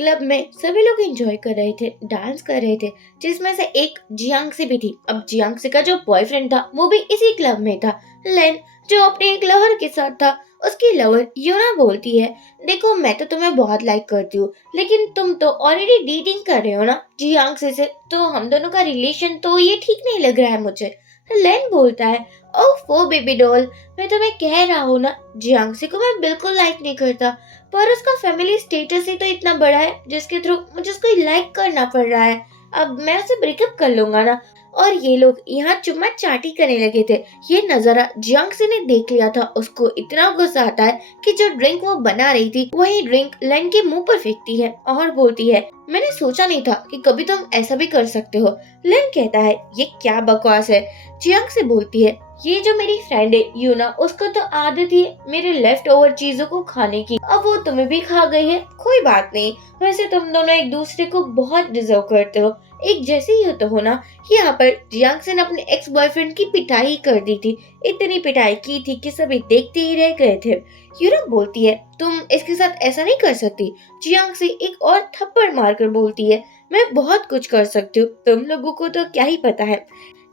Club में सभी लोग एंजॉय कर रहे थे, डांस कर रहे थे, जिसमें से एक जियांगसी भी थी। अब जियांगसी का जो बॉयफ्रेंड था वो भी इसी क्लब में था, लेन, जो अपने एक लवर के साथ था। उसकी लवर यूना बोलती है, देखो मैं तो तुम्हें बहुत लाइक करती हूँ, लेकिन तुम तो ऑलरेडी डेटिंग कर रहे हो ना जियांगसी से, तो हम दोनों का रिलेशन तो ये ठीक नहीं लग रहा है मुझे। लेन बोलता है, ओफो बेबी डॉल, मैं तुम्हें कह रहा हूँ ना, जियांगसी को मैं बिल्कुल लाइक नहीं करता, पर उसका फैमिली स्टेटस ही तो इतना बड़ा है जिसके थ्रू मुझे उसको लाइक करना पड़ रहा है। अब मैं उसे ब्रेकअप कर लूंगा ना। और ये लोग यहाँ चुम्मा चाटी करने लगे थे। ये नजारा जियांगसी ने देख लिया था। उसको इतना गुस्सा आता है कि जो ड्रिंक वो बना रही थी वही ड्रिंक लेन के मुंह पर फेंकती है और बोलती है, मैंने सोचा नहीं था कि कभी तुम ऐसा भी कर सकते हो। लेन कहता है, ये क्या बकवास है। जियांगसी बोलती है, ये जो मेरी फ्रेंड है यूना, उसको तो आदत ही है मेरे लेफ्ट ओवर चीजों को खाने की। अब वो तुम्हें भी खा गई है, कोई बात नहीं, वैसे तुम दोनों एक दूसरे को बहुत डिजर्व करते हो, एक जैसे ही तो हो ना। यहाँ पर जियांगसी ने अपने एक्स बॉयफ्रेंड की पिटाई कर दी थी। इतनी पिटाई की थी कि सभी देखते ही रह गए थे। यूना बोलती है, तुम इसके साथ ऐसा नहीं कर सकती। जियांगसी एक और थप्पड़ मारकर बोलती है, मैं बहुत कुछ कर सकती हूँ, तुम लोगों को तो क्या ही पता है।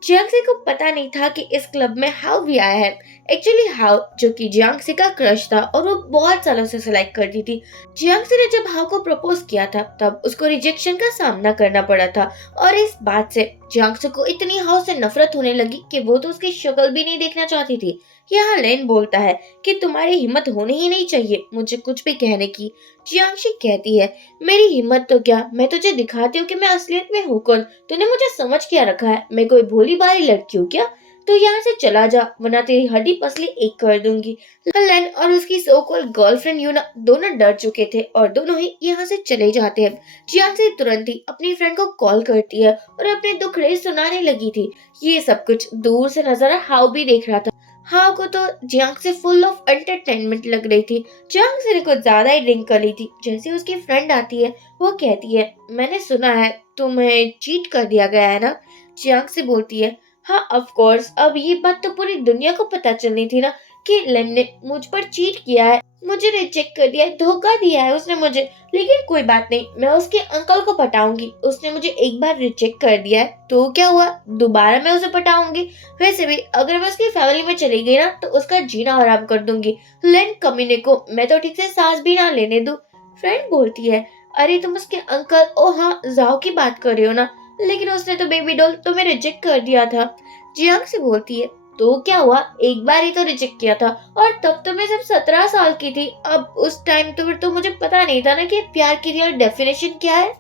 जियांगसी को पता नहीं था कि इस क्लब में हाउ भी आया है। एक्चुअली हाउ, जो कि जियांगसी का क्रश था और वो बहुत सालों से सिलेक्ट करती थी। जियांगसी ने जब हाउ को प्रपोज किया था तब उसको रिजेक्शन का सामना करना पड़ा था, और इस बात से जियांगसी को इतनी हाउ से नफरत होने लगी कि वो तो उसकी शक्ल भी नहीं देखना चाहती थी। यहाँ लेन बोलता है कि तुम्हारी हिम्मत होनी ही नहीं चाहिए मुझे कुछ भी कहने की। जियांगसी कहती है, मेरी हिम्मत तो क्या, मैं तुझे दिखाती हूँ कि मैं असलियत में हूँ कौन। तूने मुझे समझ क्या रखा है, मैं कोई भोली भाली लड़की हूँ क्या? तो यहाँ से चला जा, वरना तेरी हड्डी पसली एक कर दूंगी। लेन और उसकी सो कॉल्ड गर्लफ्रेंड यूना दोनों डर चुके थे और दोनों ही यहाँ से चले जाते हैं। जियांगसी तुरंत ही अपनी फ्रेंड को कॉल करती है और अपने दुख रेज सुनाने लगी थी। ये सब कुछ दूर से नजारा हाउ भी देख रहा था। हाउ को तो जियांगसी फुल ऑफ एंटरटेनमेंट लग रही थी। जियांगसी ने कुछ ज्यादा ही ड्रिंक कर ली थी। जैसे उसकी फ्रेंड आती है वो कहती है, मैंने सुना है तुम्हें चीट कर दिया गया है ना। जियांगसी बोलती है, हाँ ऑफ कोर्स, अब ये बात तो पूरी दुनिया को पता चलनी थी ना कि लेन ने मुझ पर चीट किया है, मुझे रिजेक्ट कर दिया है, धोखा दिया है उसने मुझे। लेकिन कोई बात नहीं, मैं उसके अंकल को पटाऊंगी। उसने मुझे एक बार रिजेक्ट कर दिया है तो क्या हुआ, दोबारा मैं उसे पटाऊंगी। वैसे भी अगर मैं उसकी फैमिली में चली गई ना तो उसका जीना हराम कर दूंगी। लेन कमीने को मैं तो ठीक से सांस भी ना लेने दूं। फ्रेंड बोलती है, अरे तुम उसके अंकल, ओ हाँ जाओ की बात कर रहे हो ना, लेकिन उसने तो बेबी डॉल तुम्हें रिजेक्ट कर दिया था। जियांग से बोलती है, तो क्या हुआ, एक बार ही तो रिजेक्ट किया था, और तब तो मैं सिर्फ 17 साल की थी। अब उस टाइम तो फिर तो मुझे पता नहीं था ना कि प्यार की रियल डेफिनेशन क्या है।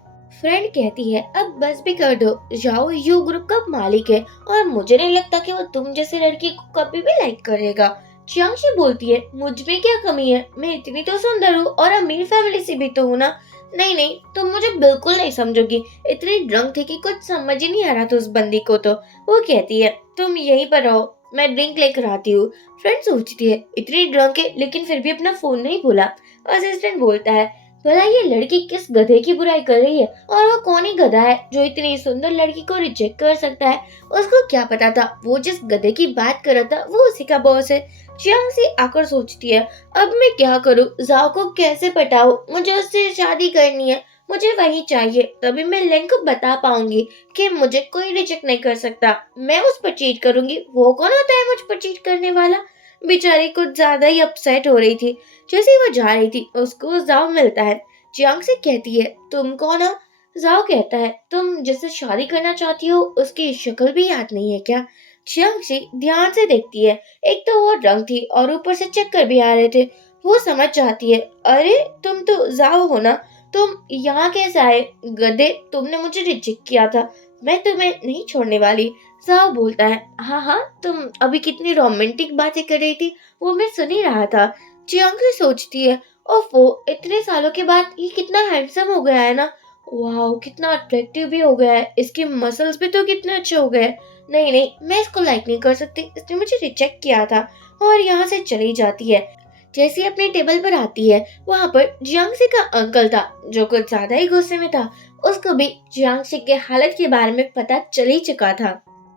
फ्रेंड कहती है, अब बस भी कर दो, जाओ, यू ग्रुप का मालिक है और मुझे नहीं लगता कि वो तुम जैसे लड़की को कभी भी लाइक करेगा। चियांगशी बोलती है, मुझ में क्या कमी है, मैं इतनी तो सुंदर हूँ और अमीर फैमिली से भी तो हूँ ना। नहीं नहीं, तुम मुझे बिल्कुल नहीं समझोगी, इतनी ड्रंक थी कि कुछ समझ ही नहीं आ रहा था उस बंदी को तो। वो कहती है, तुम यहीं पर रहो, मैं ड्रिंक लेकर आती हूँ। फ्रेंड सोचती है, इतनी ड्रंक है लेकिन फिर भी अपना फोन नहीं भूला। असिस्टेंट बोलता है, भला ये लड़की किस गधे की बुराई कर रही है, और वो कौन ही गधा है जो इतनी सुंदर लड़की को रिजेक्ट कर सकता है। उसको क्या पता था वो जिस गधे की बात कर रहा था वो उसी का बॉस है। चियांगसी आकर सोचती है, अब मैं क्या करूँ, जाओ को कैसे पटाऊं, मुझे उससे शादी करनी है, मुझे वही चाहिए, तभी मैं लेन को बता पाऊंगी कि मुझे कोई रिजेक्ट नहीं कर सकता, मैं उस पर चीट करूंगी, वो कौन होता है मुझ पर चीट करने वाला। बेचारी कुछ ज्यादा ही अपसेट हो रही थी। जैसे ही वो जा रही थी उसको जाओ मिलता है। जियांगसी कहती है, तुम कौन हो? जाओ कहता है, तुम जिससे शादी करना चाहती हो उसकी शक्ल भी याद नहीं है क्या? जियांगसी ध्यान से देखती है, एक तो वो ड्रंक थी और ऊपर से चक्कर भी आ रहे थे। वो समझ जाती है, अरे तुम तो जाओ हो ना, तुम यहाँ कैसे आए? गधे, तुमने मुझे रिजेक्ट किया था, मैं तुम्हें नहीं छोड़ने वाली। जाओ बोलता है, हाँ हाँ, तुम अभी कितनी रोमांटिक बातें कर रही थी वो मैं सुन ही रहा था। जियांगसी सोचती है, ओफो, इतने सालों के बाद ये कितना हैंडसम हो गया है ना, वाह कितना अट्रैक्टिव भी हो गया है, इसके मसल्स भी तो कितने अच्छे हो गए। नहीं नहीं, मैं इसको लाइक नहीं कर सकती, इसने मुझे रिजेक्ट किया था। और यहाँ से चली जाती है। जैसे ही अपने टेबल पर आती है वहाँ पर जियांगसी का अंकल था जो कुछ ज्यादा ही गुस्से में था। उसको भी जियांगसी के हालत के बारे में पता चल ही चुका था।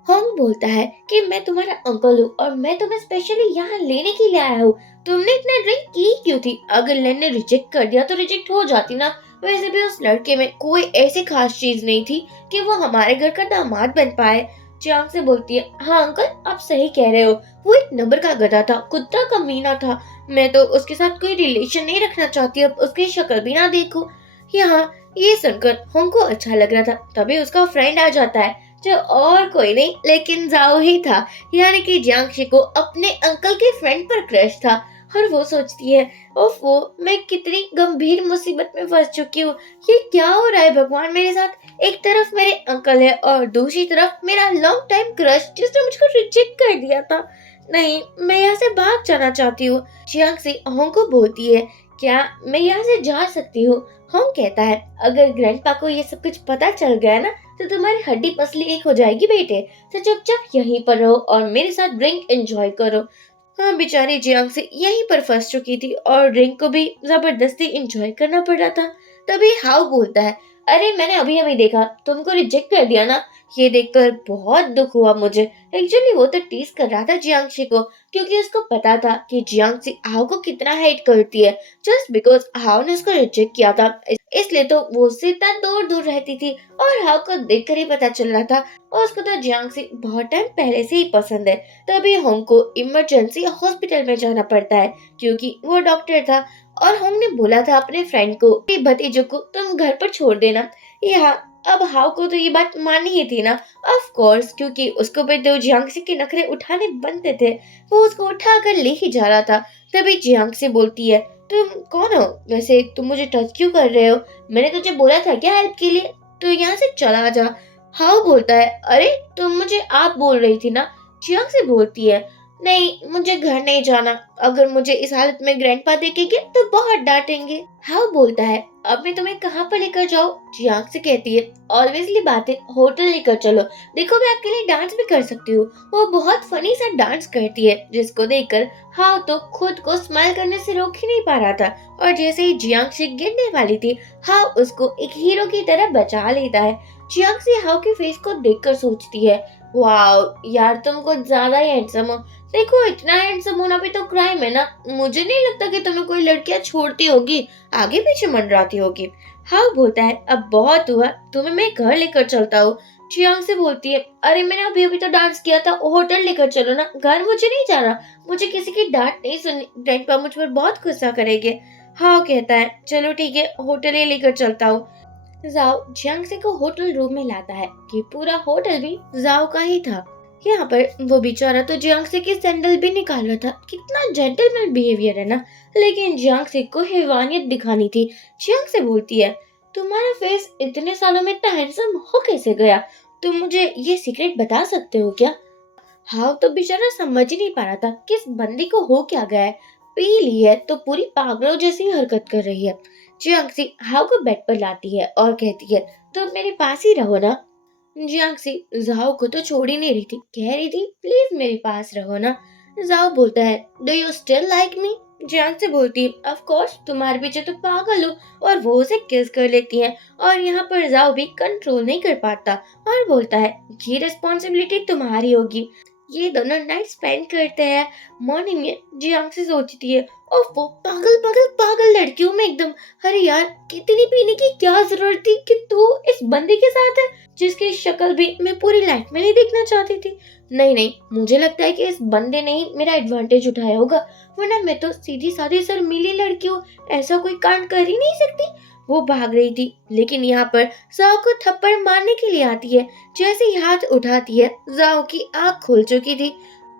होंग बोलता है कि मैं तुम्हारा अंकल हूँ और मैं तुम्हें स्पेशली यहाँ लेने के लिए आया हूँ। तुमने इतना ड्रिंक की क्यों थी? अगर लेन ने रिजेक्ट कर दिया तो रिजेक्ट हो जाती ना, वैसे भी उस लड़के में कोई ऐसी खास चीज नहीं थी कि वो हमारे घर का दामाद बन पाए। जियांग से बोलती है, हाँ अंकल आप सही कह रहे हो, वो एक नंबर का गधा था, कुत्ता कमीना था। मैं तो उसके साथ कोई रिलेशन नहीं रखना चाहती, अब उसकी शक्ल भी ना देखूं। यहाँ ये सुनकर हमको अच्छा लग रहा था, तभी उसका फ्रेंड आ जाता है जो और कोई नहीं लेकिन जाओ ही था। यानी कि जियांगशी को अपने अंकल के फ्रेंड पर क्रश था और वो सोचती है, ओफो मैं कितनी गंभीर मुसीबत में फंस चुकी हूँ, ये क्या हो रहा है भगवान मेरे साथ। एक तरफ मेरे अंकल है और दूसरी तरफ मेरा लॉन्ग टाइम क्रश जिसने मुझको रिजेक्ट कर दिया था। नहीं, मैं यहाँ से भाग जाना चाहती हूँ। जियांगशी होंग को बोलती है, क्या मैं यहाँ से जा सकती हूँ? होंग कहता है, अगर ग्रैंडपा को ये सब कुछ पता चल गया ना तो तुम्हारी हड्डी पसली एक हो जाएगी बेटे, तो चुपचाप यहीं पर रहो और मेरे साथ ड्रिंक एंजॉय करो। हाँ बेचारी जियांग यहीं पर फंस चुकी थी और ड्रिंक को भी जबरदस्ती एंजॉय करना पड़ रहा था। तभी हाउ बोलता है, अरे मैंने अभी अभी देखा तुमको रिजेक्ट कर दिया ना, ये देखकर बहुत दुख हुआ मुझे। एक्चुअली वो तो टीज कर रहा था जियांगशी को, क्योंकि उसको पता था कि जियांगशी हाउ को कितना हेट करती है, जस्ट बिकॉज हाउ ने उसको रिजेक्ट किया था। इसलिए तो वो उससे इतना दूर दूर रहती थी और हाउ को देखकर ही पता चल रहा था, और उसको तो जियांगशी बहुत टाइम पहले से ही पसंद है। तभी होंग को इमरजेंसी हॉस्पिटल में जाना पड़ता है क्योंकि वो डॉक्टर था और होंग ने बोला था अपने फ्रेंड को कि भतीजों को तुम घर पर छोड़ देना। यहाँ अब हाउ को तो ये बात माननी ही थी ना, ऑफ कोर्स, क्योंकि उसको भी तो जियांगसी के नखरे उठाने बनते थे। वो उसको उठा कर ले ही जा रहा था। तभी जियांगसी बोलती है, तुम कौन हो वैसे, तुम मुझे टच क्यों कर रहे हो? मैंने तुझे बोला था क्या हेल्प के लिए? तो यहाँ से चला जा। हाउ बोलता है, अरे तुम मुझे आप बोल रही थी ना। जियांग से बोलती है, नहीं मुझे घर नहीं जाना, अगर मुझे इस हालत में ग्रैंडपा देखेंगे तो बहुत डांटेंगे। हाउ बोलता है, अब मैं तुम्हें कहाँ पर लेकर जाऊँ? जियांग से कहती है, ऑलवेजली बात है, होटल लेकर चलो, देखो मैं आपके लिए डांस भी कर सकती हूँ। वो बहुत फनी सा डांस करती है जिसको देखकर हाउ तो खुद को स्माइल करने से रोक ही नहीं पा रहा था, और जैसे ही जियांग से गिरने वाली थी हाउ उसको एक हीरो की तरह बचा लेता है। जियांग से हाउ के फेस को देखकर सोचती है, वाओ यार तुम कुछ ज्यादा ही हैंडसम हो। देखो इतना हैंडसम होना भी तो क्राइम है ना, मुझे नहीं लगता कि तुम्हें कोई लड़कियां छोड़ती होगी, आगे पीछे मंडराती होगी। हाउ बोलता है, अब बहुत हुआ, तुम्हें मैं घर लेकर चलता हूँ। जियांग से बोलती है, अरे मैंने अभी अभी तो डांस किया था, होटल लेकर चलो ना, घर मुझे नहीं जाना, मुझे किसी की डांट नहीं सुननी, ग्रैंडपा मुझ पर बहुत गुस्सा करेंगे। हाउ कहता है, चलो ठीक है होटल ही लेकर चलता हूँ। जाओ जियांगसे को होटल रूम में लाता है कि पूरा होटल भी जाओ का ही था। यहाँ पर वो बेचारा तो जियांगसे की सैंडल भी निकाल रहा था, कितना जेंटलमैन बिहेवियर है ना, लेकिन जियांगसे को हैवानियत दिखानी थी। जियांगसे बोलती है, तुम्हारा फेस इतने सालों में इतना हैंडसम हो कैसे गया, तुम मुझे ये सीक्रेट बता सकते हो क्या? हाँ तो बेचारा समझ ही नहीं पा रहा था कि इस बंदी को हो क्या गया है, पी ली है तो पूरी पागलों जैसी हरकत कर रही है। जियांगसी हाउ को बेड पर लाती है और कहती है, तुम मेरे पास ही रहो ना। जियांगसी जाओ को तो छोड़ ही नहीं रही थी, कह रही थी प्लीज मेरे पास रहो ना। जाओ बोलता है, do you still like me? Jiang से बोलती है, ऑफ कोर्स, तुम्हारे पीछे तो पागल हो, और वो उसे किस कर लेती है और यहाँ पर जाओ भी कंट्रोल नहीं कर पाता और बोलता है, ये रिस्पॉन्सिबिलिटी तुम्हारी होगी। ये दोनों नाइट स्पेंड करते हैं। मॉर्निंग में जियांग से सोचती है, ओफो पागल पागल पागल लड़की हूँ मैं एकदम। अरे यार कितनी पीने की क्या जरूरत थी कि तू इस बंदे के साथ है जिसकी शक्ल भी मैं पूरी लाइफ में नहीं देखना चाहती थी। नहीं नहीं, मुझे लगता है कि इस बंदे ने ही मेरा एडवांटेज उठाया होगा, वरना मैं तो सीधी सादी शर्मीली लड़की हूँ, ऐसा कोई कांड कर ही नहीं सकती। वो भाग रही थी लेकिन यहाँ पर जाओ को थप्पड़ मारने के लिए आती है। जैसे ही हाथ उठाती है जाओ की आँख खुल चुकी थी।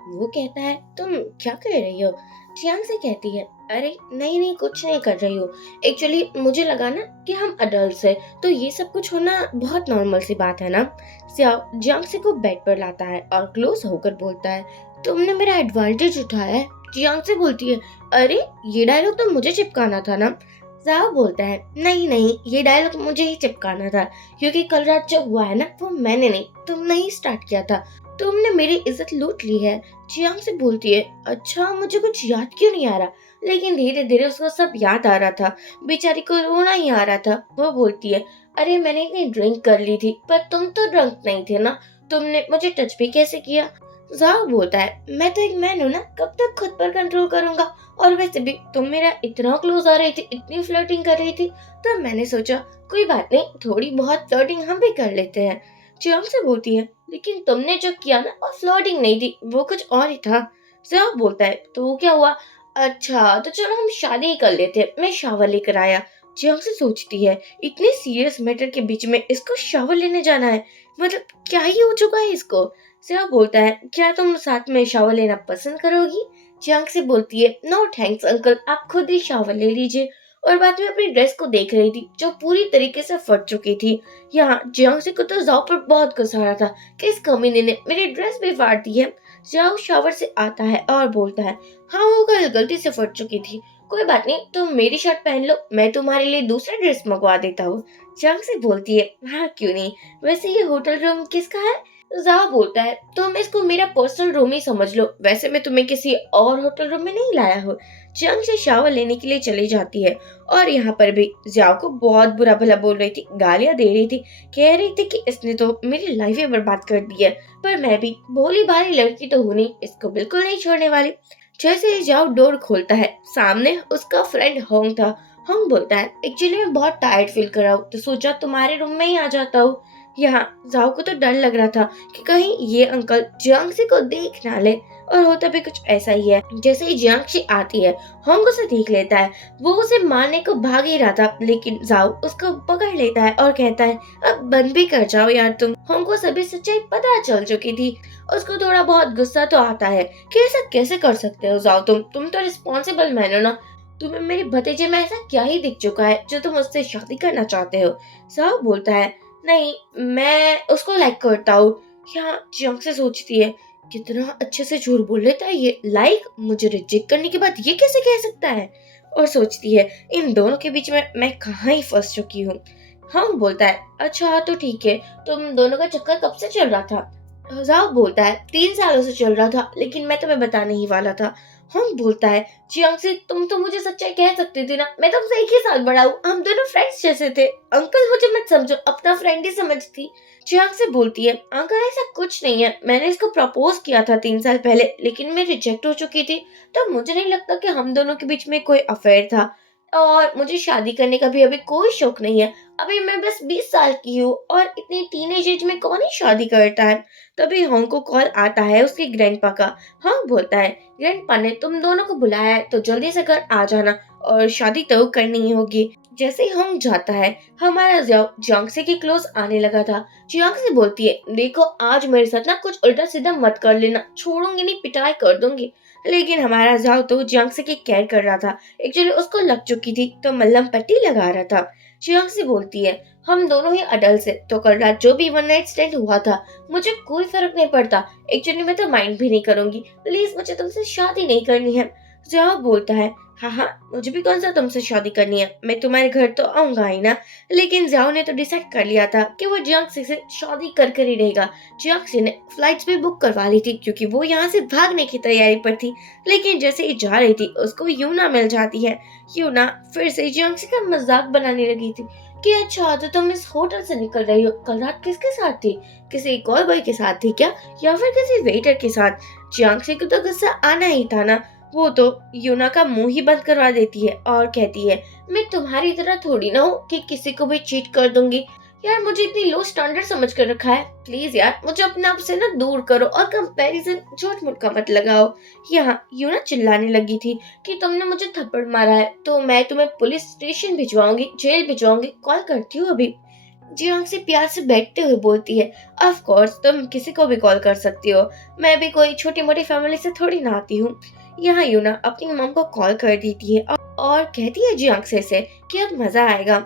वो कहता है, तुम क्या कर रही हो? जियांग से कहती है, अरे नहीं नहीं कुछ नहीं कर रही हूँ, एक्चुअली मुझे लगा ना कि हम अडल्ट हैं तो ये सब कुछ होना बहुत नॉर्मल सी बात है ना। सियाओ जियांग से को बेड पर लाता है और क्लोज होकर बोलता है, तुमने मेरा एडवांटेज उठाया है। जियांग से बोलती है, अरे ये डायलॉग तो मुझे चिपकाना था ना। जाओ बोलता है, नहीं नहीं ये डायलॉग मुझे ही चिपकाना था, क्योंकि कल रात जो हुआ है ना वो मैंने नहीं तुमने ही स्टार्ट किया था, तुमने मेरी इज्जत लूट ली है। जियांग से बोलती है, अच्छा मुझे कुछ याद क्यों नहीं आ रहा, लेकिन धीरे धीरे उसको सब याद आ रहा था, बेचारी को रोना ही आ रहा था। वो बोलती है, अरे मैंने इतनी ड्रिंक कर ली थी पर तुम तो ड्रंक नहीं थे ना, तुमने मुझे टच भी कैसे किया? जाओ बोलता है, मैं तो एक मैन हूँ ना, कब तक खुद पर कंट्रोल करूंगा। और वैसे भी तुम मेरा इतना क्लोज आ रही थी, इतनी फ्लर्टिंग कर रही थी, तब मैंने सोचा कोई बात नहीं, थोड़ी बहुत फ्लर्टिंग हम भी कर लेते हैं। जियांग से बोलती है, लेकिन तुमने जो किया ना वो फ्लर्टिंग नहीं थी, वो कुछ और ही था। जाओ बोलता है, तो क्या हुआ? अच्छा तो चलो हम शादी ही कर लेते हैं, मैं शावर लेकर आया। जियांग से सोचती है, इतने सीरियस मैटर के बीच में इसको शावर लेने जाना है, मतलब क्या ही हो चुका है इसको। सेवा बोलता है, क्या तुम साथ में शावर लेना पसंद करोगी? जियांग से बोलती है, नो थैंक्स अंकल, आप खुद ही शावर ले लीजिए। और बाद में अपनी ड्रेस को देख रही थी जो पूरी तरीके से फट चुकी थी। यहाँ जियांग से को तो जाओ पर बहुत गुस्सा आ रहा था कि इस कमीने ने मेरी ड्रेस भी फाड़ दी है। जाओ शावर से आता है और बोलता है, हाँ वो कल गलती से फट चुकी थी, कोई बात नहीं, तुम मेरी शर्ट पहन लो, मैं तुम्हारे लिए दूसरा ड्रेस मंगवा देता हूँ। जियांग से बोलती है, हाँ क्यों नहीं, वैसे ये होटल रूम किसका है? जाओ बोलता है, तुम इसको मेरा पर्सनल रूम ही समझ लो, वैसे मैं तुम्हें किसी और होटल रूम में नहीं लाया हूँ। जियांग से शावर लेने के लिए चली जाती है और यहाँ पर भी जियाओ को बहुत बुरा भला बोल रही थी, गालियां दे रही थी, कह रही थी कि इसने तो मेरी लाइफ ही बर्बाद कर दी है, पर मैं भी भोली भाली लड़की तो हूँ नहीं, इसको बिल्कुल नहीं छोड़ने वाली। जैसे ही जाओ डोर खोलता है, सामने उसका फ्रेंड होंग था। होंग बोलता है, एक्चुअली मैं बहुत टायर्ड फील कर रहा हूँ, तो सोचा तुम्हारे रूम में ही आ जाता हूँ। यहाँ जाओ को तो डर लग रहा था कि कहीं ये अंकल जियांगसी को देख ना ले, और होता भी कुछ ऐसा ही है। जैसे ही जियांगसी आती है, होंग उसे देख लेता है, वो उसे मारने को भाग ही रहा था, लेकिन जाओ उसको पकड़ लेता है और कहता है, अब बंद भी कर जाओ यार तुम। होंग को सभी सच्चाई पता चल चुकी थी। उसको थोड़ा बहुत गुस्सा तो आता है कि ऐसा कैसे कर सकते हो जाओ, तुम तो रिस्पॉन्सिबल मैन हो ना, तुम्हें मेरे भतीजे में ऐसा क्या ही दिख चुका है जो तुम उससे शादी करना चाहते हो? जाओ बोलता है, नहीं मैं उसको लाइक करता हूँ। यहाँ जियांग से सोचती है, कितना अच्छे से झूठ बोल लेता है ये, लाइक मुझे रिजेक्ट करने के बाद ये कैसे कह सकता है। और सोचती है, इन दोनों के बीच में मैं कहाँ ही फंस चुकी हूँ। हाँ बोलता है, अच्छा तो ठीक है, तुम दोनों का चक्कर कब से चल रहा था? जाओ बोलता है, 3 सालों से चल रहा था, लेकिन मैं तुम्हें बताने ही वाला था। हम बोलता है, जियांगसी तुम तो मुझे सच्चाई कह सकती थी ना, मैं तुमसे 1 ही साल बड़ा हूँ, हम दोनों फ्रेंड्स जैसे थे। अंकल मुझे मत समझो, अपना फ्रेंड ही समझती। जियांगसी बोलती है, अंकल ऐसा कुछ नहीं है, मैंने इसको प्रपोज किया था 3 साल पहले, लेकिन मैं रिजेक्ट हो चुकी थी, तो मुझे नहीं लगता कि हम दोनों के बीच में कोई अफेयर था। और मुझे शादी करने का भी अभी कोई शौक नहीं है, अभी मैं बस 20 साल की हूँ, और इतनी टीनेज एज में कौन ही शादी करता है। तभी होंग को कॉल आता है उसके ग्रैंडपा का। होंग बोलता है, ग्रैंडपा ने तुम दोनों को बुलाया है, तो जल्दी से घर आ जाना, और शादी तो करनी ही होगी। जैसे ही होंग जाता है, हमारा जियाओ जियांगसे के क्लोज आने लगा था। जियांगसे बोलती है, देखो आज मेरे साथ ना कुछ उल्टा सीधा मत कर लेना, छोड़ूंगी नहीं, पिटाई कर दूंगी। लेकिन हमारा जियाओ तो जियांगसे की केयर कर रहा था, एक्चुअली उसको लग चुकी थी तो मल्लम पट्टी लगा रहा था। जियांगसे बोलती है, हम दोनों ही अडल्ट है, तो कल रात जो भी वन नाइट स्टैंड हुआ था मुझे कोई फर्क नहीं पड़ता, एक्चुअली मैं तो माइंड भी नहीं करूंगी, प्लीज मुझे तुमसे शादी नहीं करनी है। जवाब बोलता है, हाँ हाँ मुझे भी कौन सा तुमसे शादी करनी है, मैं तुम्हारे घर तो आऊंगा ही ना। लेकिन जाओ ने तो डिसाइड कर लिया था कि वो जियांगसी से शादी कर कर ही रहेगा। जियांगसी ने फ्लाइट्स भी बुक करवा ली थी क्योंकि वो यहाँ से भागने की तैयारी पर थी, लेकिन जैसे ही जा रही थी उसको यूना मिल जाती है। यूना फिर से जियांगसी का मजाक बनाने लगी थी कि अच्छा तो तुम इस होटल से निकल रही हो, कल रात किसके साथ थी? किसी कॉल बॉय के साथ थी क्या, या फिर किसी वेटर के साथ? जियांगसी को तो गुस्सा आना ही था ना। वो तो यूना का मुंह ही बंद करवा देती है और कहती है, मैं तुम्हारी तरह थोड़ी ना हूँ कि किसी को भी चीट कर दूंगी। यार मुझे इतनी लो स्टैंडर्ड समझ कर रखा है, प्लीज यार मुझे अपने आप से ना दूर करो और कंपैरिजन झूठ मूठ का मत लगाओ। यहाँ यूना चिल्लाने लगी थी कि तुमने मुझे थप्पड़ मारा है तो मैं तुम्हें पुलिस स्टेशन भिजवाऊंगी, जेल भिजवाऊंगी, कॉल करती हूँ अभी। जियांग से प्यार से बैठते हुए बोलती है, ऑफ कोर्स तुम किसी को भी कॉल कर सकती हो, मैं भी कोई छोटी मोटी फैमिली से थोड़ी ना आती हूँ। यहाँ यूना अपनी मम को कॉल कर देती है और कहती है जियांग से कि अब मजा आएगा।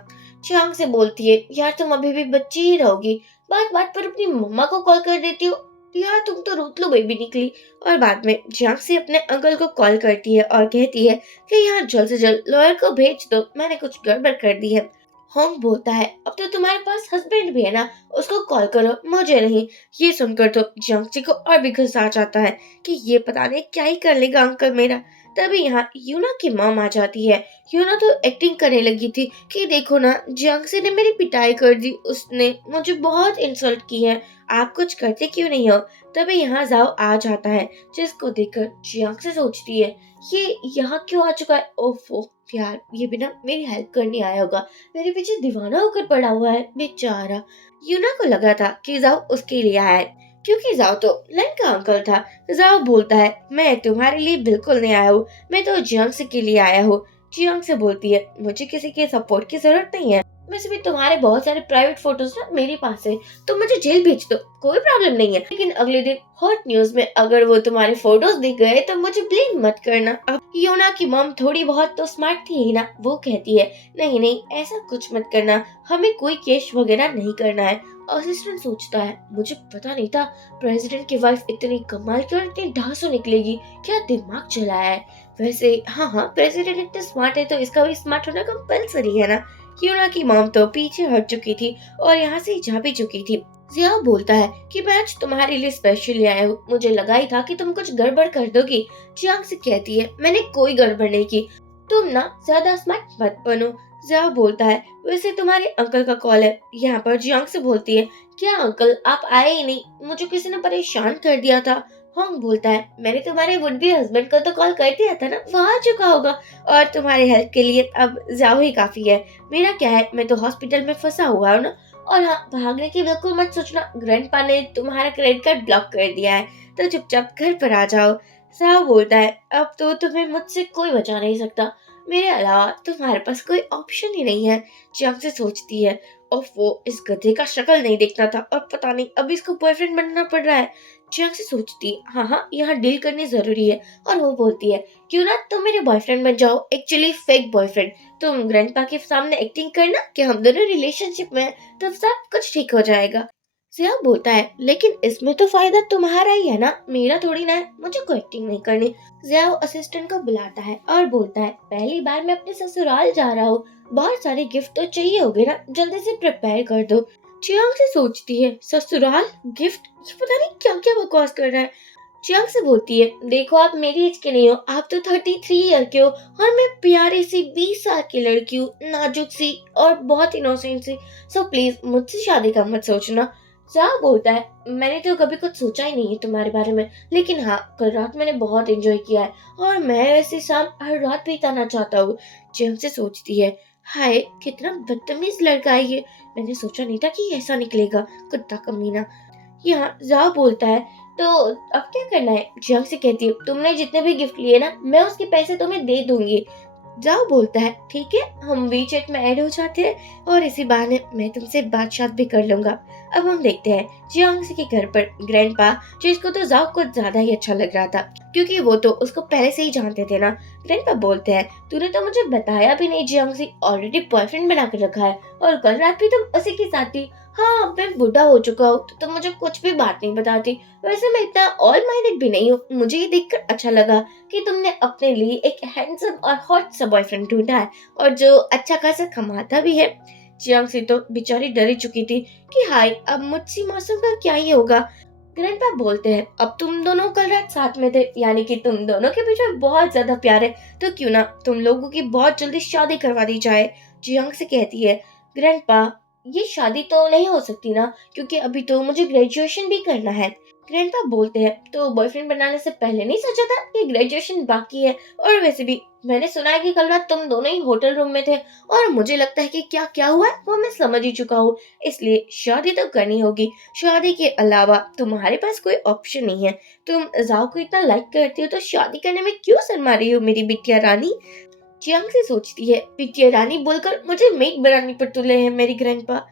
जियांग से बोलती है, यार तुम अभी भी बच्ची ही रहोगी, बात बात पर अपनी मम्मा को कॉल कर देती हो, यार तुम तो रूतलू बेबी निकली। और बाद में जियांग से अपने अंकल को कॉल करती है और कहती है कि यहाँ जल्द से जल्द लॉयर को भेज दो, मैंने कुछ गड़बड़ कर दी है। होंग बोलता है, अब तो तुम्हारे पास हस्बैंड भी है ना, उसको कॉल करो, मुझे नहीं। ये सुनकर तो जियांगची को और भी गुस्सा आ जाता है कि ये पता नहीं क्या ही कर लेगा अंकल मेरा। तभी यहाँ यूना की मॉम आ जाती है। यूना तो एक्टिंग करने लगी थी कि देखो ना, जियांगसे ने मेरी पिटाई कर दी, उसने मुझे बहुत इंसल्ट की है, आप कुछ करते क्यों नहीं हो। तभी यहाँ जाओ आ जाता है, जिसको देखकर जियांगसे सोचती है ये यहाँ क्यों आ चुका है। ओफो यार, ये भी ना मेरी हेल्प करने आया होगा, मेरे पीछे दीवाना होकर पड़ा हुआ है बेचारा। यूना को लगा था कि जाओ उसके लिए आया है, क्योंकि जाओ तो लन का अंकल था। जाओ बोलता है मैं तुम्हारे लिए बिल्कुल नहीं आया हूँ, मैं तो जियांग के लिए आया हूँ। जियांग से बोलती है मुझे किसी के सपोर्ट की जरूरत नहीं है, वैसे भी तुम्हारे बहुत सारे प्राइवेट फोटोज ना मेरे पास है, तो मुझे जेल भेज दो, कोई प्रॉब्लम नहीं है। लेकिन अगले दिन हॉट न्यूज में अगर वो तुम्हारे फोटोज दिख गए तो मुझे ब्लेम मत करना। अब योना की मॉम थोड़ी बहुत तो स्मार्ट थी ही ना, वो कहती है नहीं नहीं ऐसा कुछ मत करना, हमें कोई केस वगैरह नहीं करना है। असिस्टेंट सोचता है मुझे पता नहीं था प्रेसिडेंट की वाइफ इतनी कमाल की और इतनी ढांसू निकलेगी, क्या दिमाग चलाया है। वैसे हाँ हाँ, प्रेसिडेंट इतने स्मार्ट है तो इसका भी स्मार्ट होना कंपलसरी है ना। यूना की मॉम तो पीछे हट चुकी थी और यहाँ से जा भी चुकी थी। जिया बोलता है कि मैं आज तुम्हारे लिए स्पेशल ले आया हूँ, मुझे लगा ही था कि तुम कुछ गड़बड़ कर दोगी। जियांग से कहती है मैंने कोई गड़बड़ नहीं की, तुम ना ज्यादा स्मार्ट मत बनो। जिया बोलता है वैसे तुम्हारे अंकल का कॉल है। यहाँ पर जियांग से बोलती है क्या अंकल आप आए ही नहीं, मुझे किसी ने परेशान कर दिया था। होंग बोलता है मैंने तुम्हारे वुड बी हस्बैंड को तो कॉल कर दिया था ना, वो आ चुका होगा, और तुम्हारे हेल्प के लिए अब जाओ ही काफी है। मेरा क्या है, मैं तो हॉस्पिटल में फंसा हुआ हूँ ना। और हाँ, भागने की बिल्कुल मत सोचना, ग्रैंडपा ने तुम्हारा क्रेडिट कार्ड ब्लॉक कर दिया है, तो चुपचाप घर पर आ जाओ। साहब बोलता है अब तो तुम्हें मुझसे कोई बचा नहीं सकता, मेरे अलावा तुम्हारे पास कोई ऑप्शन ही नहीं है। जियांग से सोचती है और वो इस गधे का शक्ल नहीं देखना था और पता नहीं अब इसको बॉयफ्रेंड बनना पड़ रहा है। जियांग से सोचती है हाँ हाँ, यहाँ डील करनी जरूरी है, और वो बोलती है क्यों ना तुम मेरे बॉयफ्रेंड बन जाओ, एक्चुअली फेक बॉयफ्रेंड। तुम ग्रैंडपा के सामने एक्टिंग करना कि हम दोनों रिलेशनशिप में हैं, तो सब कुछ ठीक हो जाएगा। जिया बोलता है लेकिन इसमें तो फायदा तुम्हारा ही है ना, मेरा थोड़ी ना है, मुझे कोई एक्टिंग नहीं करनी। जिया असिस्टेंट को बुलाता है और बोलता है पहली बार मैं अपने ससुराल जा रहा हूँ, बहुत सारे गिफ्ट तो चाहिए होंगे ना, जल्दी से प्रिपेयर कर दो। चियांग से सोचती है ससुराल गिफ्ट, ये पता नहीं क्या क्या बकवास कर रहा है। चियांग से बोलती है देखो आप मेरी एज के नहीं हो, आप तो 33 ईयर के हो, और मैं प्यारी सी 20 साल की लड़की हूँ, नाजुक सी और बहुत इनोसेंट सी, सो प्लीज मुझसे शादी का मत सोचना। जा बोलता है मैंने तो कभी कुछ सोचा ही नहीं है तुम्हारे बारे में, लेकिन हाँ कल रात मैंने बहुत एंजॉय किया है और मैं ऐसी शाम हर रात बिताना चाहता हूँ। जियांग से सोचती है हाय कितना बदतमीज लड़का है ये, मैंने सोचा नहीं था कि ये ऐसा निकलेगा, कुत्ता कमीना। यहाँ जाओ बोलता है तो अब क्या करना है। जियांग से कहती है तुमने जितने भी गिफ्ट लिए ना, मैं उसके पैसे तुम्हें दे दूंगी। जाओ बोलता है ठीक है, हम वीचैट में ऐड हो जाते हैं और इसी बहाने मैं तुमसे बातचीत भी कर लूंगा। अब हम देखते हैं जियांग के घर पर ग्रैंडपा, जिसको तो जाओ कुछ ज्यादा ही अच्छा लग रहा था क्योंकि वो तो उसको पहले से ही जानते थे ना। ग्रैंडपा बोलते हैं तूने तो मुझे बताया भी नहीं, जियांग ऑलरेडी बॉयफ्रेंड बना कर रखा है और कल रात भी तुम उसी के साथ थी। हाँ मैं बूढ़ा हो चुका हूँ तो तुम मुझे कुछ भी बात नहीं बताती, वैसे मैं इतना ऑल माइंडेड भी नहीं हूँ, मुझे ये देखकर अच्छा लगा कि तुमने अपने लिए एक हैंडसम और हॉट सा बॉयफ्रेंड ढूंढा है और जो अच्छा खासा कमाता भी है। जियांग से तो बेचारी डरी चुकी थी कि हाय अब मुझसे मौसम का क्या ही होगा। ग्रैंडपा बोलते हैं अब तुम दोनों कल रात साथ में थे, यानी कि तुम दोनों के बीच में बहुत ज्यादा प्यार है, तो क्यों ना तुम लोगों की बहुत जल्दी शादी करवा दी जाए। जियांग से कहती है ग्रैंडपा ये शादी तो नहीं हो सकती ना, क्योंकि अभी तो मुझे ग्रेजुएशन भी करना है। ग्रैंडपा बोलते हैं तो बॉयफ्रेंड बनाने से पहले नहीं सोचा था कि ग्रेजुएशन बाकी है, और वैसे भी मैंने सुना है कि कल रात तुम दोनों ही होटल रूम में थे, और मुझे लगता है कि क्या क्या हुआ है वो मैं समझ ही चुका हूँ, इसलिए शादी तो करनी होगी। शादी के अलावा तुम्हारे पास कोई ऑप्शन नहीं है, तुम जाओ को इतना लाइक करती हो तो शादी करने में क्यों शर्मा रही हो मेरी बिटिया रानी। जियांग से सोचती है बिटिया रानी बोलकर मुझे मेड बनाने पर तुले हैं मेरी ग्रैंडपा।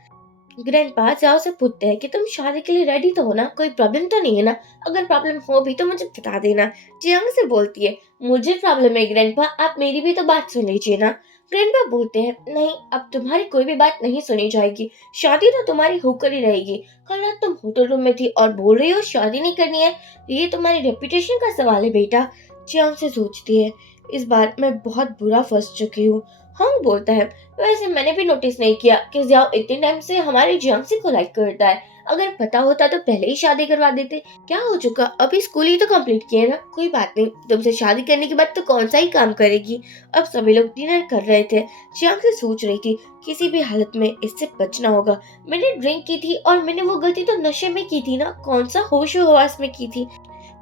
ग्रैंडपा जाओ से पूछते हैं कि तुम शादी के लिए रेडी तो हो ना, कोई प्रॉब्लम तो नहीं है ना, अगर प्रॉब्लम हो भी तो मुझे बता देना। जियांग से बोलती है मुझे प्रॉब्लम है ग्रैंडपा, आप मेरी भी तो बात सुन लीजिए ना। ग्रैंडपा बोलते हैं नहीं अब तुम्हारी कोई भी बात नहीं सुनी जाएगी, शादी तो तुम्हारी होकर ही रहेगी। कल रात तुम होटल रूम में थी और बोल रही हो शादी नहीं करनी है, ये तुम्हारी रेपुटेशन का सवाल है बेटा। जियांग से सोचती है इस बार मैं बहुत बुरा फंस चुकी हूँ। हंग बोलता है वैसे मैंने भी नोटिस नहीं किया कि जियाओ इतने टाइम से हमारे जियांगसी को लाइक करता है, अगर पता होता तो पहले ही शादी करवा देते। क्या हो चुका, अभी स्कूल ही तो कंप्लीट किया ना, कोई बात नहीं, तुमसे शादी करने के बाद तो कौन सा ही काम करेगी। अब सभी लोग डिनर कर रहे थे। जियांग से सोच रही थी किसी भी हालत में इससे बचना होगा। मैंने ड्रिंक की थी और मैंने वो गलती तो नशे में की थी ना, कौन सा होशो हवास में की थी।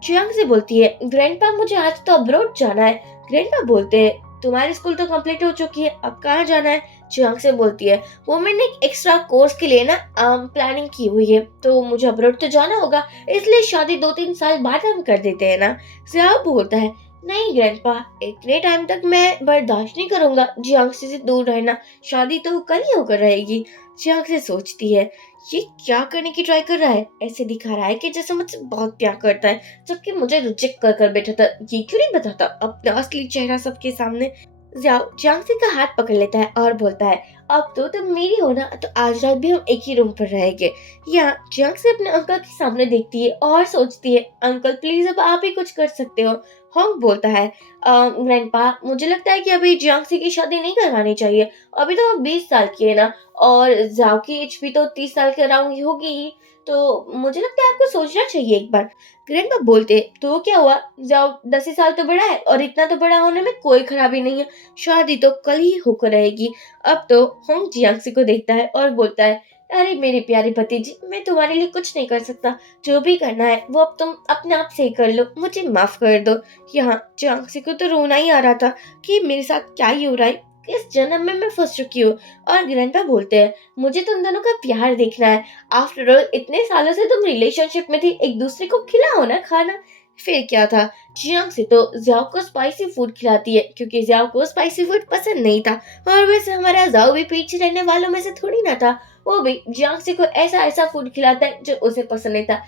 चियांग से बोलती है, ग्रैंडपा मुझे आज तो अब्रॉड जाना है। ग्रैंडपा बोलते हैं, तुम्हारी स्कूल तो कंप्लीट हो चुकी है, अब कहाँ जाना है। चियांग से बोलती है, वो मैंने एक एक्स्ट्रा कोर्स के लिए ना प्लानिंग की हुई है, तो मुझे अब्रॉड तो जाना होगा, इसलिए शादी 2-3 साल बाद हम कर देते हैं ना। जियाओ बोलता है, नहीं ग्रैंडपा, इतने टाइम तक मैं बर्दाश्त नहीं करूंगा जियांग से दूर रहना, शादी तो कल ही होकर रहेगी। जियांग से सोचती है, ये क्या करने की ट्राई कर रहा है, ऐसे दिखा रहा है कि जैसे मुझसे बहुत प्यार करता है, जबकि मुझे रिजेक्ट कर कर बैठा था। ये क्यों नहीं बताता अपना असली चेहरा सबके सामने। जियाओ जियांगसी का हाथ पकड़ लेता है और बोलता है, अब तो तुम मेरी हो ना, तो आज रात भी हम एक ही रूम पर रहेंगे। यहाँ जियांगसी अपने अंकल के सामने देखती है और सोचती है, अंकल प्लीज अब आप ही कुछ कर सकते हो। होंग बोलता है, ग्रैंडपा मुझे लगता है कि अभी जियांगसी की शादी नहीं करवानी चाहिए, अभी तो वो 20 साल की है ना, और जाओ की एज भी तो 30 साल के अराउंड ही होगी ही, तो मुझे लगता है आपको सोचना चाहिए एक बार। ग्रैंडपा बोलते, तो क्या हुआ, जाओ 10 ही साल तो बड़ा है और इतना तो बड़ा होने में कोई खराबी नहीं है, शादी तो कल ही होकर रहेगी। अब तो होंग जियांगसी को देखता है और बोलता है, अरे मेरी प्यारी भतीजी, मैं तुम्हारे लिए कुछ नहीं कर सकता, जो भी करना है वो अब तुम अपने आप से ही कर लो, मुझे माफ कर दो। यहाँ जियांगसी को तो रोना ही आ रहा था कि मेरे साथ क्या ही हो रहा है, किस जन्म में मैं फंस चुकी हूँ। और ग्रैंडपा बोलते हैं, मुझे तुम दोनों का प्यार देखना है, आफ्टर ऑल इतने सालों से तुम रिलेशनशिप में थी, एक दूसरे को खिलाओ ना खाना। फिर क्या था, जियांग से तो जियाओ को स्पाइसी फूड खिलाती है, क्योंकि जियाओ को स्पाइसी फूड पसंद नहीं था। और वैसे हमारा जाओ भी पीछे रहने वालों में से थोड़ी ना था, वो भी जियांग से को ऐसा ऐसा फूड खिलाता है जो उसे पसंद नहीं था।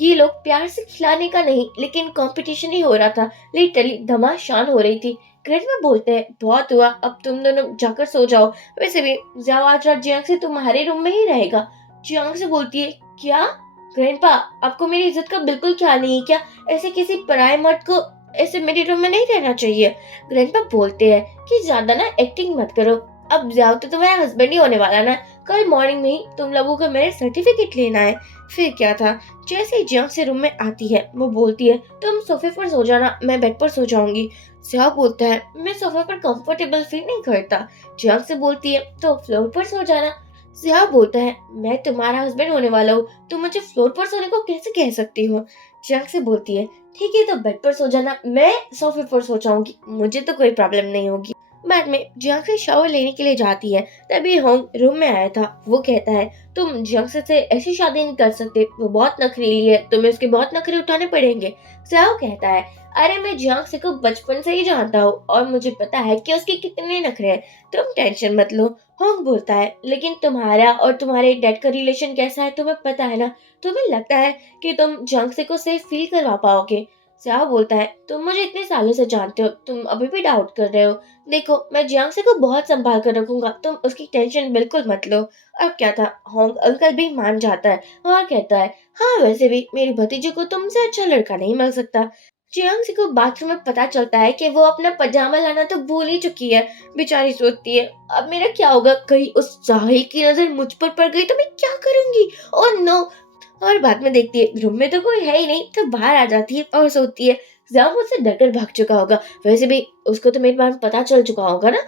ये लोग प्यार से खिलाने का नहीं, लेकिन कंपटीशन ही हो रहा था, लिटरली घमासान हो रही थी। ग्रैंडमा बोलते हैं, बहुत हुआ, अब तुम दोनों जाकर सो जाओ, वैसे भी जियाओ आज रात जियांग से तुम्हारे रूम में ही रहेगा। जियांग से बोलती है, क्या ग्रैंडपा, आपको मेरी इज्जत का बिल्कुल ख्याल नहीं है क्या, ऐसे किसी पराये मर्द को ऐसे मेरे रूम में नहीं रहना चाहिए। ग्रैंडपा बोलते हैं कि ज्यादा ना एक्टिंग मत करो, अब जाओ तो तुम्हारा हस्बैंड ही होने वाला ना, कल मॉर्निंग में ही तुम लोगों को मेरे सर्टिफिकेट लेना है। फिर क्या था, जैसे ही जियांग से रूम में आती है वो बोलती है, तुम सोफे पर सो जाना, मैं बेड पर सो जाऊंगी। जियांग बोलता है, मैं सोफे पर कंफर्टेबल फील नहीं करता। जियांग से बोलती है, तो फ्लोर पर सो जाना। जियांग बोलता है, मैं तुम्हारा हस्बैंड होने वाला हूँ, तुम मुझे फ्लोर पर सोने को कैसे कह सकती हो। जियांग से बोलती है, ठीक है तो बेड पर सो जाना, मैं सोफे पर सो जाऊंगी, मुझे तो कोई प्रॉब्लम नहीं होगी। बाद में जियांग से शावर लेने के लिए जाती है, तभी होंग रूम में आया था। वो कहता है, तुम जियांग से ऐसी शादी नहीं कर सकते, वो बहुत नखरीली है, तुम्हें उसके बहुत नखरे उठाने पड़ेंगे। जियाओ कहता है, अरे मैं जियांग से को बचपन से ही जानता हूँ और मुझे पता है कि उसके कितने नखरे हैं, तुम टेंशन मत लो। होंग बोलता है, लेकिन तुम्हारा और तुम्हारे डैड का रिलेशन कैसा है तुम्हें पता है ना, तुम्हें लगता है कि तुम जियांग से को सेफ फील करवा पाओगे। जियाओ बोलता है, तुम मुझे इतने सालों से जानते हो, तुम अभी भी डाउट कर रहे हो, देखो मैं जियांग से को बहुत संभाल कर रखूंगा, तुम उसकी टेंशन बिल्कुल मत लो। अब क्या था, होंग अंकल भी मान जाता है और कहता है, हाँ वैसे भी मेरी भतीजी को तुमसे अच्छा लड़का नहीं मिल सकता। जियांग से को बाथरूम में पता चलता है कि वो अपना पजामा लाना तो भूल ही चुकी है। बेचारी सोचती है, अब मेरा क्या होगा, कहीं उस साहिल की नजर मुझ पर पड़ गई तो मैं क्या करूंगी, ओह नो। और बाद में देखती है रूम में तो कोई है ही नहीं, तो बाहर आ जाती है और सोचती है, जियांग मुझसे डरकर भाग चुका होगा, वैसे भी उसको तो मेरे बारे में पता चल चुका होगा ना,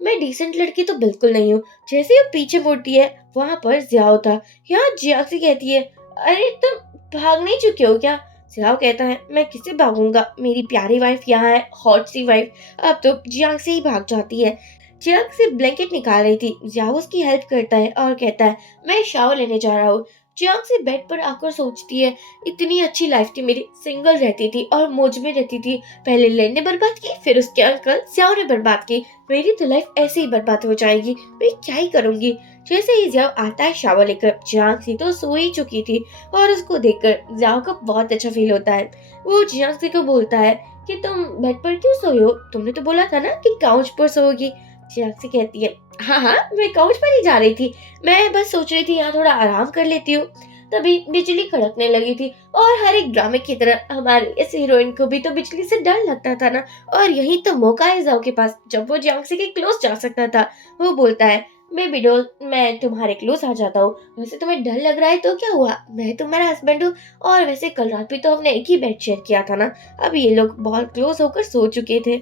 मैं डिसेंट लड़की तो बिल्कुल नहीं हूँ। जैसे ही वो पीछे मुड़ती है, वहाँ पर जियाओ था। यहाँ जियांग से कहती है, अरे तुम भाग नहीं चुके हो क्या। जियाओ कहता है, मैं किससे भागूंगा, मेरी प्यारी वाइफ यहाँ है, हॉट सी वाइफ। अब तो जियांग से ही भाग जाती है। जियांग से ब्लैंकेट निकाल रही थी, जियाओ उसकी हेल्प करता है और कहता है, मैं शावर लेने जा रहा हूँ। जियांग से बेड पर आकर सोचती है, इतनी अच्छी लाइफ थी मेरी, सिंगल रहती थी और मौज में रहती थी, पहले लेन ने बर्बाद की, फिर उसके अंकल जियाओ ने बर्बाद की, मेरी तो लाइफ ऐसे ही बर्बाद हो जाएगी, मैं क्या ही करूंगी। जैसे ही जियाओ आता है शावर लेकर, जियांग सी तो सो ही चुकी थी और उसको देखकर जियाओ को बहुत अच्छा फील होता है। वो जियांग सी को बोलता है कि तुम बेड पर क्यों सोई हो, तुमने तो बोला था ना कि काउच पर सोओगी। जियांग सी कहती है, हाँ हाँ मैं काउच पर ही जा रही थी, मैं बस सोच रही थी यहाँ थोड़ा आराम कर लेती हूँ। तभी बिजली कड़कने लगी थी और हर एक ड्रामे की तरह हमारी इस हीरोइन को भी तो बिजली से डर लगता था ना, और यही तो मौका है जाओ के पास जब वो जियांग से के क्लोज जा सकता था। वो बोलता है, बेबी डॉल, मैं तुम्हारे क्लोज आ जाता हूँ। वैसे तुम्हें डर लग रहा है तो क्या हुआ, मैं तुम्हारा हस्बैंड हूँ। और वैसे कल रात भी तो हमने एक ही बेड शेयर किया था ना। अब ये लोग बहुत क्लोज होकर सो चुके थे।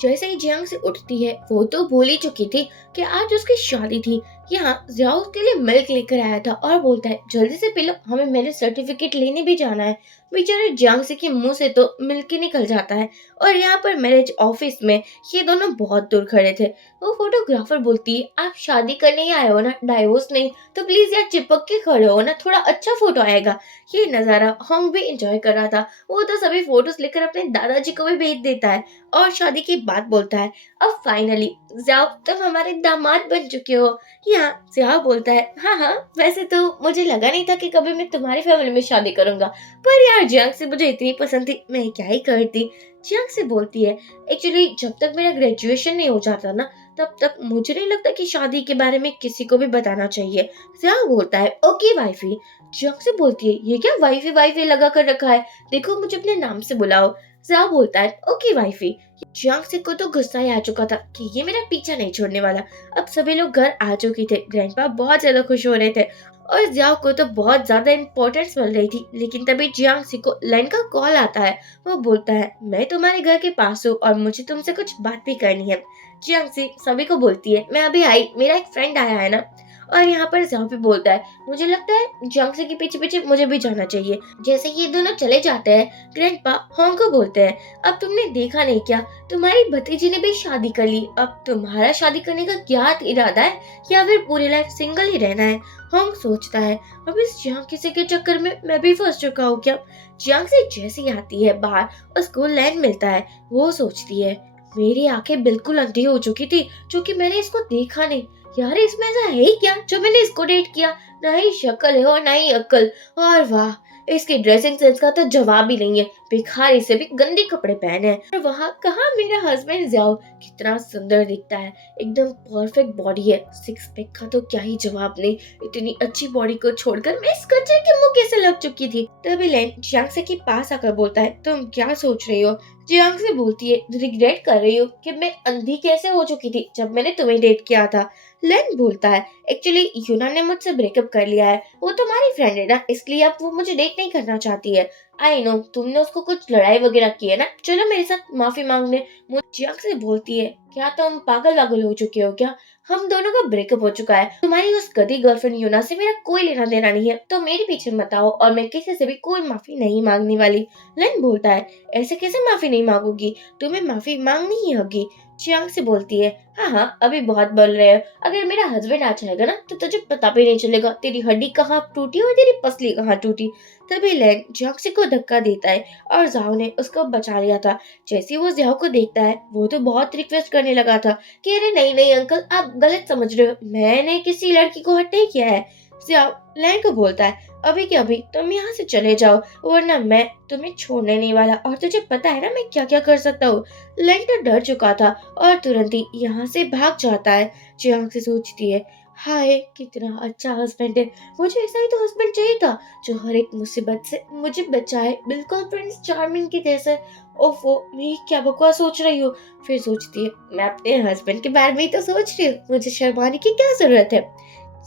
जैसे ही जियांग से उठती है, वो तो भूल ही चुकी थी कि आज उसकी शादी थी। यहाँ जियाओ उसके लिए मिल्क लेकर आया था और बोलता है जल्दी से पी लो, हमें मैरिज सर्टिफिकेट लेने भी जाना है। बेचारे जियांग से के मुंह से तो मिल्क ही निकल जाता है। और यहाँ पर मैरिज ऑफिस में ये दोनों बहुत दूर खड़े थे। वो फोटोग्राफर बोलती है आप शादी करने ही आए हो ना, डाइवोर्स नहीं। तो प्लीज यार चिपक के खड़े हो ना, थोड़ा अच्छा फोटो आएगा। ये नजारा हम भी इंजॉय कर रहा था। वो तो सभी फोटोज लेकर अपने दादाजी को भी भेज देता है और शादी की बात बोलता है। अब फाइनली जाओ तुम हमारे दामाद बन चुके हो। यहाँ जियाओ बोलता है हाँ हाँ, वैसे तो मुझे लगा नहीं था कि कभी मैं तुम्हारी फैमिली में शादी करूंगा, पर यार जियांग से मुझे इतनी पसंद थी, मैं क्या ही करती। जियांग से बोलती है एक्चुअली जब तक मेरा ग्रेजुएशन नहीं हो जाता ना, तब तक मुझे नहीं लगता कि शादी के बारे में किसी को भी बताना चाहिए। जियांग बोलता है ओके वाइफी। जियांग से बोलती है ये क्या वाइफी वाइफी लगा कर रखा है, देखो मुझे अपने नाम से बुलाओ। जियाओ बोलता है ओके वाइफी। जियांग से को तो गुस्सा ही आ चुका था कि ये मेरा पीछा नहीं छोड़ने वाला। अब सभी लोग घर आ चुके थे, ग्रैंडपा बहुत ज्यादा खुश हो रहे थे और जियाओ को तो बहुत ज्यादा इम्पोर्टेंस मिल रही थी। लेकिन तभी जियांग सी को लाइन का कॉल आता है। वो बोलता है मैं तुम्हारे घर के पास हूँ और मुझे तुमसे कुछ बात भी करनी है। जियांग सी सभी को बोलती है मैं अभी आई, मेरा एक फ्रेंड आया है ना। और यहाँ पर जियाओ भी बोलता है मुझे लगता है जियांग सी के पीछे पीछे मुझे भी जाना चाहिए। जैसे ये दोनों चले जाते हैं, ग्रैंडपा होंग को बोलते हैं अब तुमने देखा नहीं क्या, तुम्हारी भतीजी ने भी शादी कर ली, अब तुम्हारा शादी करने का क्या इरादा है, या फिर पूरी लाइफ सिंगल ही रहना है। होंग सोचता है अब इस जियांग किसी के चक्कर में मैं भी फंस चुका हूँ क्या। जियांग से जैसे ही आती है बाहर उसको लैन मिलता है। वो सोचती है मेरी आंखें बिल्कुल अंधी हो चुकी थी जो कि मैंने इसको देखा नहीं। यार इसमें ऐसा है ही क्या जो मैंने इसको डेट किया, ना ही शक्ल है और ना ही अक्ल। और वाह, इसकी ड्रेसिंग सेंस का तो जवाब ही नहीं है, भिखारी से भी गंदे कपड़े पहने हैं। और वहाँ कहाँ मेरा हस्बैंड जियाओ, कितना सुंदर दिखता है, एकदम परफेक्ट बॉडी है, सिक्स पैक का तो क्या ही जवाब नहीं। इतनी अच्छी बॉडी को छोड़कर मैं इस कच्चे के मुंह कैसे लग चुकी थी। तभी लेन जियांग से के पास आकर बोलता है तुम क्या सोच रही हो। जियांग से बोलती है रिग्रेट कर रही हूँ कि मैं अंधी कैसे हो चुकी थी जब मैंने तुम्हें डेट किया था। लेन बोलता है एक्चुअली यूना ने मुझसे ब्रेकअप कर लिया है, वो तुम्हारी फ्रेंड है ना, इसलिए अब वो मुझे डेट नहीं करना चाहती है। आई नो तुमने उसको कुछ लड़ाई वगैरह की है ना, चलो मेरे साथ माफी मांगने। जियांग से बोलती है क्या तुम पागल वागल हो चुके हो क्या, हम दोनों का ब्रेकअप हो चुका है, तुम्हारी उस गधी गर्लफ्रेंड यूना से मेरा कोई लेना देना नहीं है, तो मेरे पीछे मत आओ और मैं किसी से भी कोई माफी नहीं मांगने वाली। लेन बोलता है ऐसे कैसे माफी नहीं मांगोगी, तुम्हें माफी मांगनी ही होगी। जियांग से बोलती है हाँ हाँ अभी बहुत बोल रहे हो, अगर मेरा हस्बैंड आ जाएगा ना तो तुझे पता भी नहीं चलेगा तेरी हड्डी कहाँ टूटी और तेरी पसली कहाँ टूटी। तभी लैन जियांग को धक्का देता है और जाओ ने उसको बचा लिया था। जैसे ही वो जियाओ को देखता है वो तो बहुत रिक्वेस्ट करने लगा था कि अरे नहीं नहीं अंकल आप गलत समझ रहे हो, मैंने किसी लड़की को हट नहीं किया है। जियाओ लैन को बोलता है अभी के अभी तुम यहाँ से चले जाओ वरना मैं तुम्हें छोड़ने नहीं वाला, और तुझे पता है ना मैं क्या क्या कर सकता हूँ। लैन तो डर चुका था और तुरंत ही यहाँ से भाग जाता है। जियांग से सोचती है हाय कितना अच्छा हस्बैंड है, मुझे ऐसा ही तो हस्बैंड चाहिए था जो हर एक मुसीबत से मुझे बचाए, बिल्कुल प्रिंस चार्मिंग के जैसे। ओफो मैं क्या बकवास सोच रही हूँ। फिर सोचती है मैं अपने हस्बैंड के बारे में ही तो सोच रही हूँ, मुझे शर्माने की क्या जरूरत है।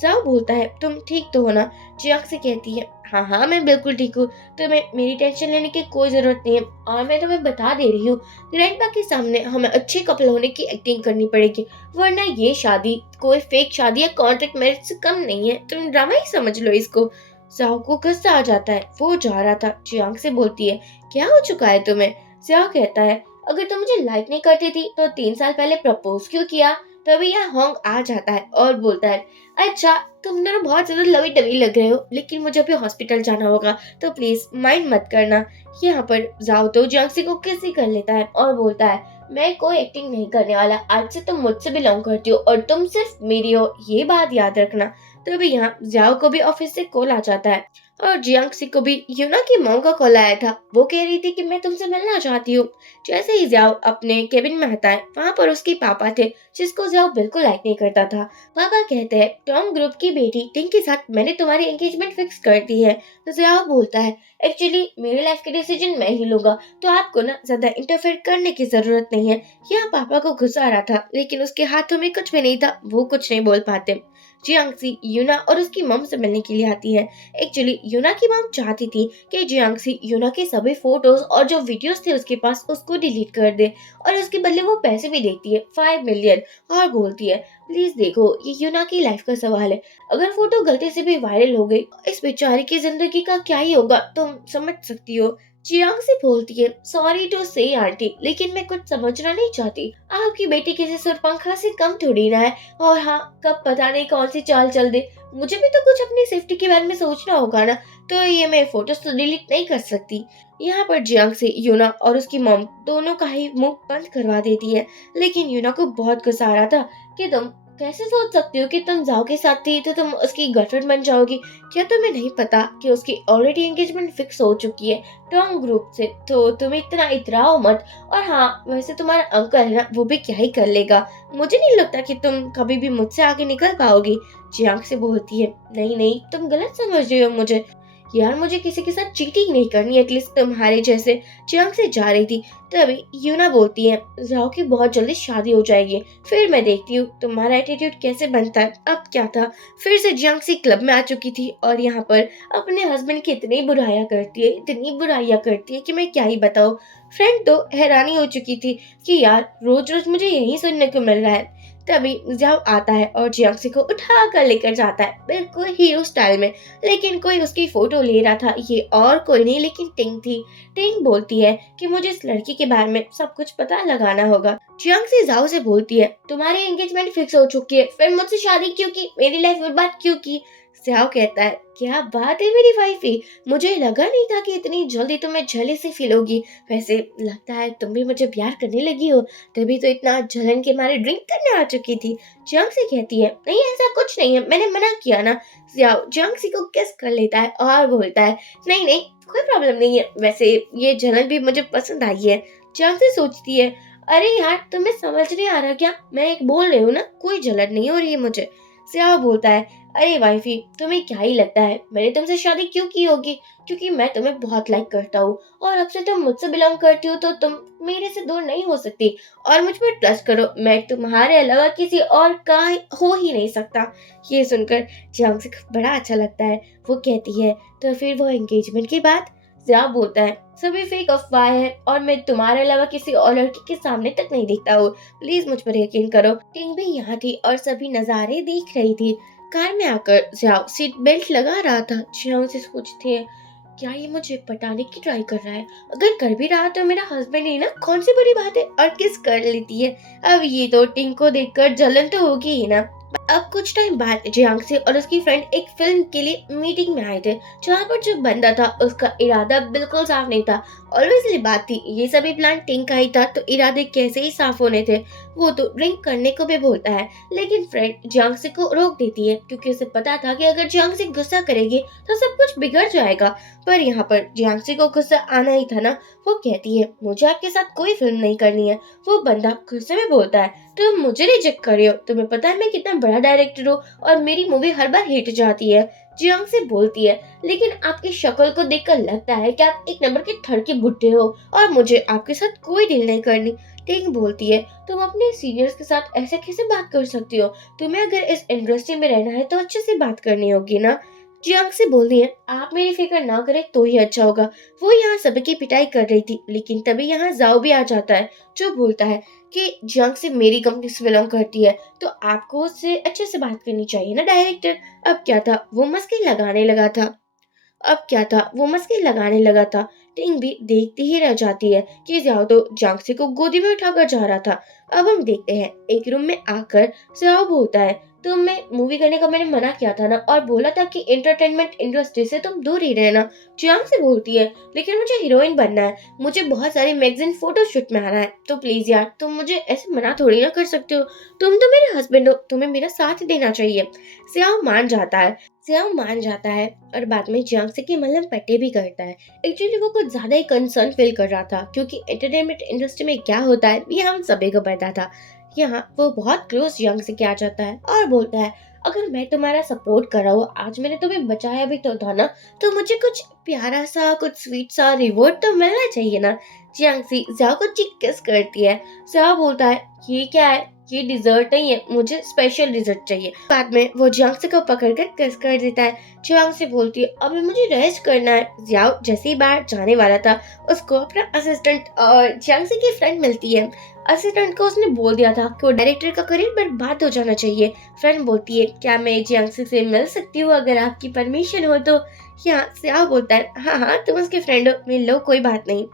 जाओ बोलता है तुम ठीक तो हो ना। जियांग से कहती है हाँ हाँ मैं बिल्कुल ठीक हूँ, तुम्हें मेरी टेंशन लेने की कोई जरूरत नहीं है, और मैं तुम्हें बता दे रही हूँ ग्रैंडपा के सामने हमें अच्छे कपल होने की एक्टिंग करनी पड़ेगी, वरना ये शादी कोई फेक शादी या कॉन्ट्रैक्ट मैरिज से कम नहीं है, तुम ड्रामा ही समझ लो इसको। जाओ को गुस्सा आ जाता है, वो जा रहा था। जियांग से बोलती है क्या हो चुका है तुम्हें। जाओ कहता है अगर तुम मुझे लाइक नहीं करती थी तो 3 साल पहले प्रपोज क्यों किया। तभी यहाँ होंग आ जाता है और बोलता है अच्छा तुम दोनों बहुत ज्यादा लवी डवी लग रहे हो, लेकिन मुझे अभी हॉस्पिटल जाना होगा तो प्लीज माइंड मत करना। यहाँ पर जाओ तो जियांग को किस ही कर लेता है और बोलता है मैं कोई एक्टिंग नहीं करने वाला, आज से तुम मुझसे बिलोंग करती हो और तुम सिर्फ मेरी हो, ये बात याद रखना। तभी यहाँ जियाओ को भी ऑफिस से कॉल आ जाता है और जियांग को भी यूना की मॉम का कॉल आया था। वो कह रही थी कि मैं तुमसे मिलना चाहती हूँ। जैसे ही जियाओ अपने केबिन में आता है, वहाँ पर उसके पापा थे, जिसको जियाओ बिल्कुल लाइक नहीं करता था। पापा कहते हैं, टॉम ग्रुप की बेटी टिंग के साथ मैंने तुम्हारी एंगेजमेंट फिक्स कर दी है। तो जियाओ बोलता है, एक्चुअली मेरी लाइफ के डिसीजन मैं ही लूंगा, तो आपको ना ज्यादा इंटरफेयर करने की जरूरत नहीं है। यहाँ पापा को गुस्सा आ रहा था, लेकिन उसके हाथों में कुछ भी नहीं था, वो कुछ नहीं बोल पाते। जियांगसी यूना और उसकी मम से मिलने के लिए आती है। एक्चुअली यूना की मम चाहती थी कि जियांगसी यूना के सभी फोटोज और जो वीडियोस थे उसके पास उसको डिलीट कर दे और उसके बदले वो पैसे भी देती है, 5 मिलियन, और बोलती है, प्लीज देखो, ये यूना की लाइफ का सवाल है। अगर फोटो गलती से भी वायरल हो गई, इस बेचारी की जिंदगी का क्या ही होगा, तुम समझ सकती हो। जियांग से बोलती है, सॉरी टू से आंटी, लेकिन मैं कुछ समझना नहीं चाहती। आपकी बेटी किसी सुरपंखा से कम थोड़ी ना है। और हाँ, कब पता नहीं कौन सी चाल चल दे, मुझे भी तो कुछ अपनी सेफ्टी के बारे में सोचना होगा ना। तो ये मैं फोटोज तो डिलीट नहीं कर सकती। यहाँ पर जियांग से यूना और उसकी मॉम दोनों का ही मुंह बंद करवा देती है। लेकिन यूना को बहुत गुस्सा आ रहा था कि तुम कैसे सोच सकती हो कि तुम जाओ के साथ थी तो तुम उसकी गर्लफ्रेंड बन जाओगी। क्या तुम्हें नहीं पता कि उसकी ऑलरेडी एंगेजमेंट फिक्स हो चुकी है टॉम ग्रुप से, तो तुम इतना इतराओ मत। और हाँ, वैसे तुम्हारा अंकल है ना, वो भी क्या ही कर लेगा। मुझे नहीं लगता कि तुम कभी भी मुझसे आगे निकल पाओगी। जियांग से बोलती है, नहीं नहीं, तुम गलत समझ रही हो मुझे। यार, मुझे किसी के साथ चीटिंग नहीं करनी, एटलीस्ट तुम्हारे जैसे। जियांग से जा रही थी, तभी यूना बोलती है, जाओ की बहुत जल्दी शादी हो जाएगी, फिर मैं देखती हूँ तुम्हारा एटीट्यूड कैसे बनता है। अब क्या था, फिर से जियांग से क्लब में आ चुकी थी और यहाँ पर अपने हस्बैंड की इतनी बुराइयां करती है, इतनी बुराइयां करती है कि मैं क्या ही बताऊँ। फ्रेंड तो हैरानी हो चुकी थी कि यार, रोज रोज मुझे यही सुनने को मिल रहा है। तभी जाओ आता है और जियांग को उठा कर लेकर जाता है, बिल्कुल हीरो स्टाइल में। लेकिन कोई उसकी फोटो ले रहा था, ये और कोई नहीं लेकिन टिंग थी। टिंग बोलती है कि मुझे इस लड़की के बारे में सब कुछ पता लगाना होगा। जियांग से जाओ से बोलती है, तुम्हारी एंगेजमेंट फिक्स हो चुकी है, फिर मुझसे शादी क्यों की, मेरी लाइफ बर्बाद क्यों की। जाओ कहता है, क्या बात है मेरी वाइफी, मुझे लगा नहीं था कि इतनी जल्दी तुम्हें जेलसी फील होगी। वैसे लगता है तुम भी मुझे प्यार करने लगी हो, तभी तो इतना जलन के मारे ड्रिंक करने आ चुकी थी। जियांग से कहती है, नहीं ऐसा कुछ नहीं है, मैंने मना किया ना। जियांग को किस कर लेता है और बोलता है, नहीं नहीं, कोई प्रॉब्लम नहीं है, वैसे ये जलन भी मुझे पसंद आई है। जियांग से सोचती है, अरे यार, तुम्हें समझ नहीं आ रहा क्या, मैं एक बोल रही हूँ ना, कोई जलन नहीं हो रही है मुझे। सियाओ बोलता है, अरे वाइफी, तुम्हें क्या ही लगता है मैंने तुमसे शादी क्यों की होगी, क्योंकि मैं तुम्हें बहुत लाइक करता हूँ और अब से तुम मुझसे बिलोंग करती हो तो तुम मेरे से दूर नहीं हो सकती। और मुझ पर ट्रस्ट करो, मैं तुम्हारे अलावा किसी और का हो ही नहीं सकता। ये सुनकर जियांग से बड़ा अच्छा लगता है। वो कहती है, तो फिर वो एंगेजमेंट की बात। जिया बोलता है, सभी फेक अफवाह है और मैं तुम्हारे अलावा किसी और लड़की के सामने तक नहीं दिखता हूँ, प्लीज मुझ पर यकीन करो। टिंग भी यहाँ थी और सभी नजारे देख रही थी। कार में आकर जियाओ सीट बेल्ट लगा रहा था। जियाओ से सोचती है, क्या ये मुझे पटाने की ट्राई कर रहा है, अगर कर भी रहा तो मेरा हस्बैंड ही ना, कौन सी बड़ी बात है, और किस कर लेती है। अब ये तो टिंग को देखकर जलन तो होगी ही ना। अब कुछ टाइम बाद जियांग से और उसकी फ्रेंड एक फिल्म के लिए मीटिंग में आए थे, जहाँ पर जो बंदा था उसका इरादा बिल्कुल साफ नहीं था। ऑब्वियसली बात थी, ये सभी प्लान टिंग का ही था, तो इरादे कैसे ही साफ होने थे। वो तो ड्रिंक करने को भी बोलता है, लेकिन फ्रेंड जियांग से को रोक देती है, क्योंकि उसे पता था कि अगर जियांग से गुस्सा करेगी तो सब कुछ बिगड़ जाएगा। पर यहाँ पर जियांग से को गुस्सा आना ही था ना। वो कहती है, मुझे आपके साथ कोई फिल्म नहीं करनी है। वो बंदा गुस्से में बोलता है, तुम मुझे रिजेक्ट कर रहे हो, तुम्हें पता है मैं कितना बड़ा डायरेक्टर हूँ और मेरी मूवी हर बार हिट जाती है। जियांग से बोलती है, लेकिन आपकी शक्ल को देखकर लगता है कि आप एक नंबर के थर्ड के बुड्ढे हो और मुझे आपके साथ कोई डील नहीं करनी। टिंग बोलती है, तुम अपने सीनियर्स के साथ ऐसे कैसे बात कर सकती हो, तुम्हें अगर इस इंडस्ट्री में रहना है तो अच्छे से बात करनी होगी ना। जियांग से बोलती है, आप मेरी फिक्र ना करें तो ही अच्छा होगा। वो यहाँ सबकी पिटाई कर रही थी, लेकिन तभी यहाँ जाओ भी आ जाता है, जो बोलता है कि जियांग से मेरी कंपनी से बिलोंग करती है, तो आपको उससे अच्छे से बात करनी चाहिए ना डायरेक्टर। अब क्या था, वो मस्की लगाने लगा था। टिंग भी देखती ही रह जाती है कि जियाओ तो जियांग को गोदी में उठाकर जा रहा था। अब हम देखते हैं, एक रूम में आकर जियाओ बोलता है, तुम्हें मूवी करने का मैंने मना किया था ना, और बोला था कि एंटरटेनमेंट इंडस्ट्री से तुम दूर ही रहना। जियांग से बोलती है, लेकिन मुझे हीरोइन बनना है, मुझे बहुत सारी मैगजीन फोटोशूट में आना है, तो प्लीज यार तुम मुझे ऐसे मना थोड़ी ना कर सकते हो। तुम तो मेरे हस्बैंड हो, तुम्हें मेरा साथ देना चाहिए। सियाओ मान जाता है। सियाओ मान जाता है और बाद में जियांग से की मलहम पट्टी भी करता है। एक्चुअली वो कुछ ज्यादा ही कंसर्न फील कर रहा था, क्योंकि एंटरटेनमेंट इंडस्ट्री में क्या होता है ये हम सभी को पता था। यहाँ वो बहुत क्लोज जियांग से क्या जाता है और बोलता है, अगर मैं तुम्हारा सपोर्ट कर रहा हूँ, आज मैंने तुम्हें बचाया भी तो था ना, तो मुझे कुछ प्यारा सा, कुछ स्वीट सा रिवॉर्ड तो मिलना चाहिए ना। जियांग सी जियाओ को चिक किस करती है। जियाओ बोलता है, ये क्या है, ये डिजर्ट नहीं है, मुझे स्पेशल डिजर्ट चाहिए। बाद में वो जियांग को पकड़कर किस कर देता है। जियांग से बोलती है, अभी मुझे रेस्ट करना है। जियाओ जैसे ही बाहर जाने वाला था, उसको अपना असिस्टेंट और जियांग की फ्रेंड मिलती है। असिस्टेंट को उसने बोल दिया था कि वो डायरेक्टर का करियर बर्बाद हो जाना चाहिए। फ्रेंड बोलती है, क्या मैं जियांग से मिल सकती हूँ, अगर आपकी परमिशन हो तो। यहाँ सियाओ बोलता है, हाँ हाँ तुम उसके फ्रेंड हो, मिल लो, कोई बात नहीं।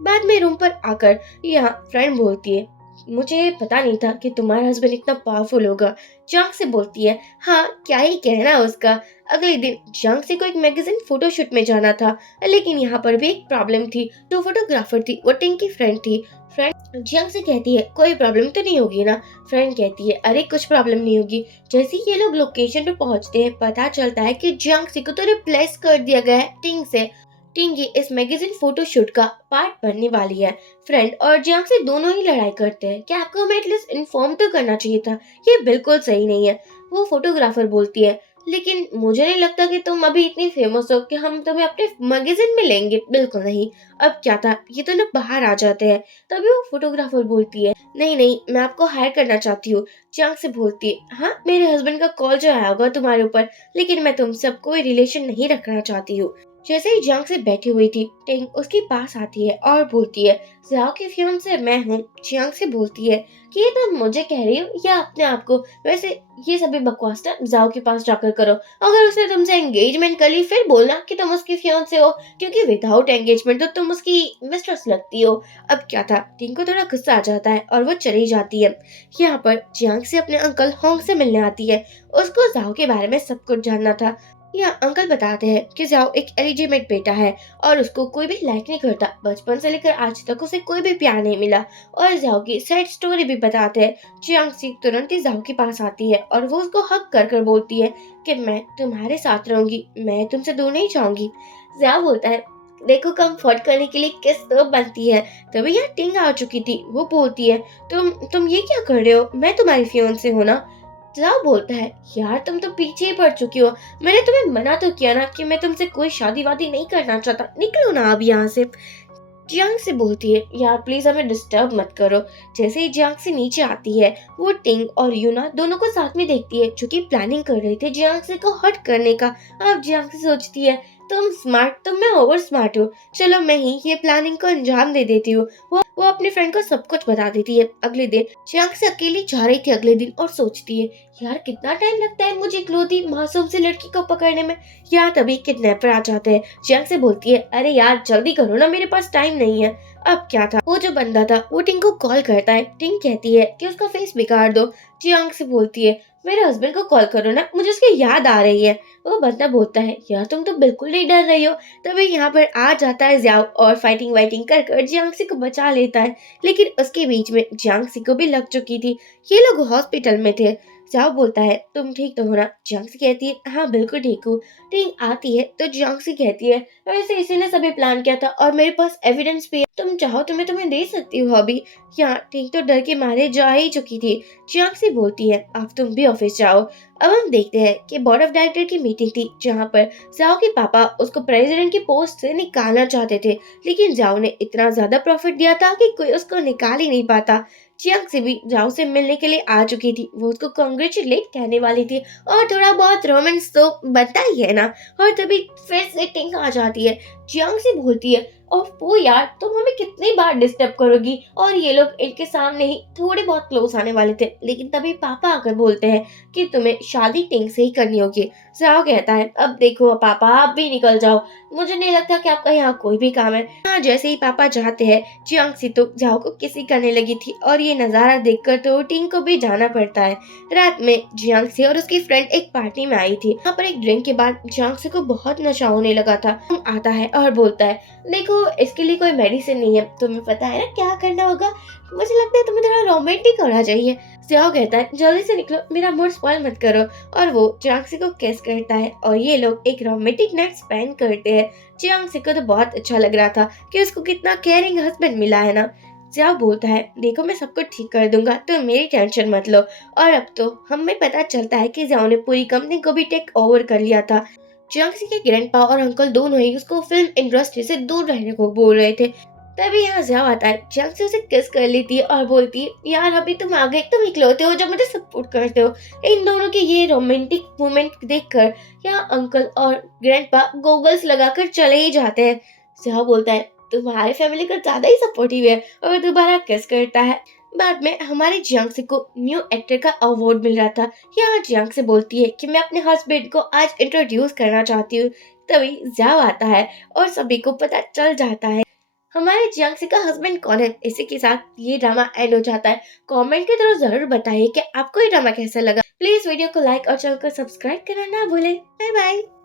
बाद में रूम पर आकर यहाँ फ्रेंड बोलती है, मुझे पता नहीं था कि तुम्हारा हस्बैंड इतना पावरफुल होगा। जियांग से बोलती है, हाँ क्या ही कहना उसका। अगले दिन जियांग से को एक मैगजीन फोटोशूट में जाना था, लेकिन यहाँ पर भी एक प्रॉब्लम थी। जो फोटोग्राफर थी वो टिंग की फ्रेंड थी। फ्रेंड जियांग से कहती है, कोई प्रॉब्लम तो नहीं होगी ना। फ्रेंड कहती है, अरे कुछ प्रॉब्लम नहीं होगी। जैसे ही ये लोग लोकेशन पे पहुंचते हैं, पता चलता है कि जियांग को तो रिप्लेस कर दिया गया है टिंग से। टिंगी इस मैगजीन फोटोशूट का पार्ट बनने वाली है। फ्रेंड और जियांग से दोनों ही लड़ाई करते हैं कि आपको हमें एटलीस्ट इन्फॉर्म तो करना चाहिए था, ये बिल्कुल सही नहीं है। वो फोटोग्राफर बोलती है, लेकिन मुझे नहीं लगता कि तुम अभी इतनी फेमस हो कि हम तुम्हें अपने मैगजीन में लेंगे, बिल्कुल नहीं। अब क्या था, ये तो ना बाहर आ जाते हैं। तभी वो फोटोग्राफर बोलती है, नहीं नहीं मैं आपको हायर करना चाहती हूँ। जियांग से बोलती है, हाँ मेरे हस्बैंड का कॉल जो आया होगा तुम्हारे ऊपर, लेकिन मैं तुमसे अब कोई रिलेशन नहीं रखना चाहती हूँ। जैसे ही जियांग से बैठी हुई थी, टिंग उसके पास आती है और बोलती है, जियाओ की फियांसे मैं हूँ। जियांग से बोलती है कि ये तुम मुझे कह रही हो या अपने आप को। वैसे ये सभी बकवास ना जियाओ के पास जाकर करो। अगर उसने तुमसे एंगेजमेंट कर ली, फिर बोलना कि तुम उसकी फियांसे हो, क्योंकि विदाउट एंगेजमेंट तो तुम उसकी मिस्ट्रेस लगती हो। अब क्या था, टिंग को थोड़ा गुस्सा आ जाता है और वो चली जाती है। यहाँ पर जियांग से अपने अंकल होंग से मिलने आती है। उसको जियाओ के बारे में सब कुछ जानना था। यह अंकल बताते हैं कि जियाओ एक एलिजिमेट बेटा है और उसको कोई भी लाइक नहीं करता। बचपन से लेकर आज तक उसे कोई भी प्यार नहीं मिला। और जियाओ की सैड स्टोरी भी बताते हैं। जियांग सी तुरंत ही जियाओ के पास आती है और वो उसको हक कर कर बोलती है कि मैं तुम्हारे साथ रहूंगी, मैं तुमसे दूर नहीं जाऊंगी। जियाओ बोलता है, देखो कंफर्ट करने के लिए किस तो बनती है। तभी यहाँ टिंग आ चुकी थी। वो बोलती है, तुम ये क्या कर रहे हो, मैं तुम्हारी फियांसे हूं ना। जियाओ बोलता है, यार तुम तो पीछे ही पड़ चुकी हो, मैंने तुम्हें मना तो किया ना कि मैं तुमसे कोई शादी वादी नहीं करना चाहता, निकलो ना अब यहाँ से। जियांग से बोलती है, यार प्लीज हमें डिस्टर्ब मत करो। जैसे ही जियांग से नीचे आती है, वो टिंग और यूना दोनों को साथ में देखती है, जो कि प्लानिंग कर रहे थे जियांग से को हर्ट करने का। अब जियांग से सोचती है, तुम स्मार्ट, तुम मैं ओवर स्मार्ट हूँ, चलो मैं ही ये प्लानिंग को अंजाम दे देती हूँ। वो अपने फ्रेंड को सब कुछ बता देती है। अगले दिन जियांग से अकेली जा रही थी अगले दिन और सोचती है, यार कितना टाइम लगता है मुझे इकलौती मासूम सी लड़की को पकड़ने में। यार तभी किडनैपर आ जाते हैं। जियांग से बोलती है, अरे यार जल्दी करो ना, मेरे पास टाइम नहीं है। अब क्या था, वो जो बंदा था वो टिंग को कॉल करता है। टिंग कहती है कि उसका फेस बिगाड़ दो। जियांग से बोलती है, मेरे हस्बैंड को कॉल करो ना, मुझे उसकी याद आ रही है। वो बंदा बोलता है, यार तुम तो बिल्कुल नहीं डर रही हो। तभी यहाँ पर आ जाता है जियाओ और फाइटिंग वाइटिंग कर कर जियांग को बचा लेता है। लेकिन उसके बीच में जियांग को भी लग चुकी थी। ये लोग हॉस्पिटल में थे। जियाओ बोलता है, तुम ठीक तो हो ना। जियांग कहती है, हाँ बिल्कुल ठीक हूँ। टिंग आती है तो जियांग कहती है, वैसे इसी ने सभी प्लान किया था और मेरे पास एविडेंस भी है, तुम चाहो तो मैं तुम्हें दे सकती हूँ अभी। यहाँ टिंग तो डर के मारे जा ही चुकी थी। जियांग बोलती है, अब तुम भी ऑफिस जाओ। अब हम देखते हैं कि बोर्ड ऑफ डायरेक्टर की मीटिंग थी, जहाँ पर जियाओ के पापा उसको प्रेसिडेंट की पोस्ट से निकालना चाहते थे, लेकिन जियाओ ने इतना ज्यादा प्रॉफिट दिया था कि कोई उसको निकाल ही नहीं पाता। जियांग भी जियाओ से मिलने के लिए आ चुकी थी। वो उसको कॉन्ग्रेचुलेट कहने वाली थी और थोड़ा बहुत रोमांस तो बनता ही है ना। और तभी फिर से टिंग आ जाती है। जियांग बोलती है, और वो यार तुम हमें कितनी बार डिस्टर्ब करोगी। और ये लोग इनके सामने ही थोड़े बहुत क्लोज आने वाले थे, लेकिन तभी पापा आकर बोलते हैं कि तुम्हें शादी टिंग से ही करनी होगी। जाओ कहता है अब देखो पापा आप भी निकल जाओ, मुझे नहीं लगता कि आपका यहाँ कोई भी काम है। हाँ जैसे ही पापा जाते हैं जियांग तो जाओ को किसी करने लगी थी और ये नजारा देखकर तो टिंग को भी जाना पड़ता है। रात में जियांग और उसकी फ्रेंड एक पार्टी में आई थी। यहाँ पर एक ड्रिंक के बाद जियांग को बहुत नशा होने लगा था। आता है और बोलता है देखो इसके लिए कोई मेडिसिन नहीं है, तुम्हें पता है ना क्या करना होगा, मुझे लगता है तुम्हें थोड़ा रोमांटिक होना चाहिए। सियाओ कहता है जल्दी से निकलो, मेरा मूड स्पॉइल मत करो। और वो जियांग को किस करता है और ये लोग एक रोमांटिक नाइट स्पेंड करते हैं। जियांग को तो बहुत अच्छा लग रहा था कि उसको कितना केयरिंग हस्बैंड मिला है ना। जियाओ बोलता है देखो मैं सब कुछ ठीक कर दूंगा, तो मेरी टेंशन मत लो। और अब तो हमें पता चलता है कि जियाओ ने पूरी कंपनी को भी टेक ओवर कर लिया था। जियांग के ग्रैंडपा और अंकल दोनों ही उसको फिल्म इंडस्ट्री से दूर रहने को बोल रहे थे। तभी यहाँ जियाओ आता है, जियांग से उसे किस कर लेती है और बोलती है यार अभी तुम आ गए, तुम इकलौते हो जो मुझे सपोर्ट करते हो। इन दोनों के ये रोमांटिक मोमेंट देखकर यहाँ अंकल और ग्रैंडपा गॉगल्स लगाकर चले ही जाते हैं। जियाओ बोलता है तुम्हारे फैमिली का ज्यादा ही सपोर्टिव है और दोबारा किस करता है। बाद में हमारे जियांग को न्यू एक्टर का अवार्ड मिल रहा था। यहाँ जियांग से बोलती है कि मैं अपने हस्बैंड को आज इंट्रोड्यूस करना चाहती हूँ। तभी जियाओ आता है और सभी को पता चल जाता है हमारे जियांग का हस्बैंड कौन है। इसी के साथ ये ड्रामा एंड हो जाता है। कमेंट के थ्रू जरूर बताइए कि आपको ये ड्रामा कैसा लगा। प्लीज वीडियो को लाइक और चैनल को सब्सक्राइब करना ना भूलें। Bye bye.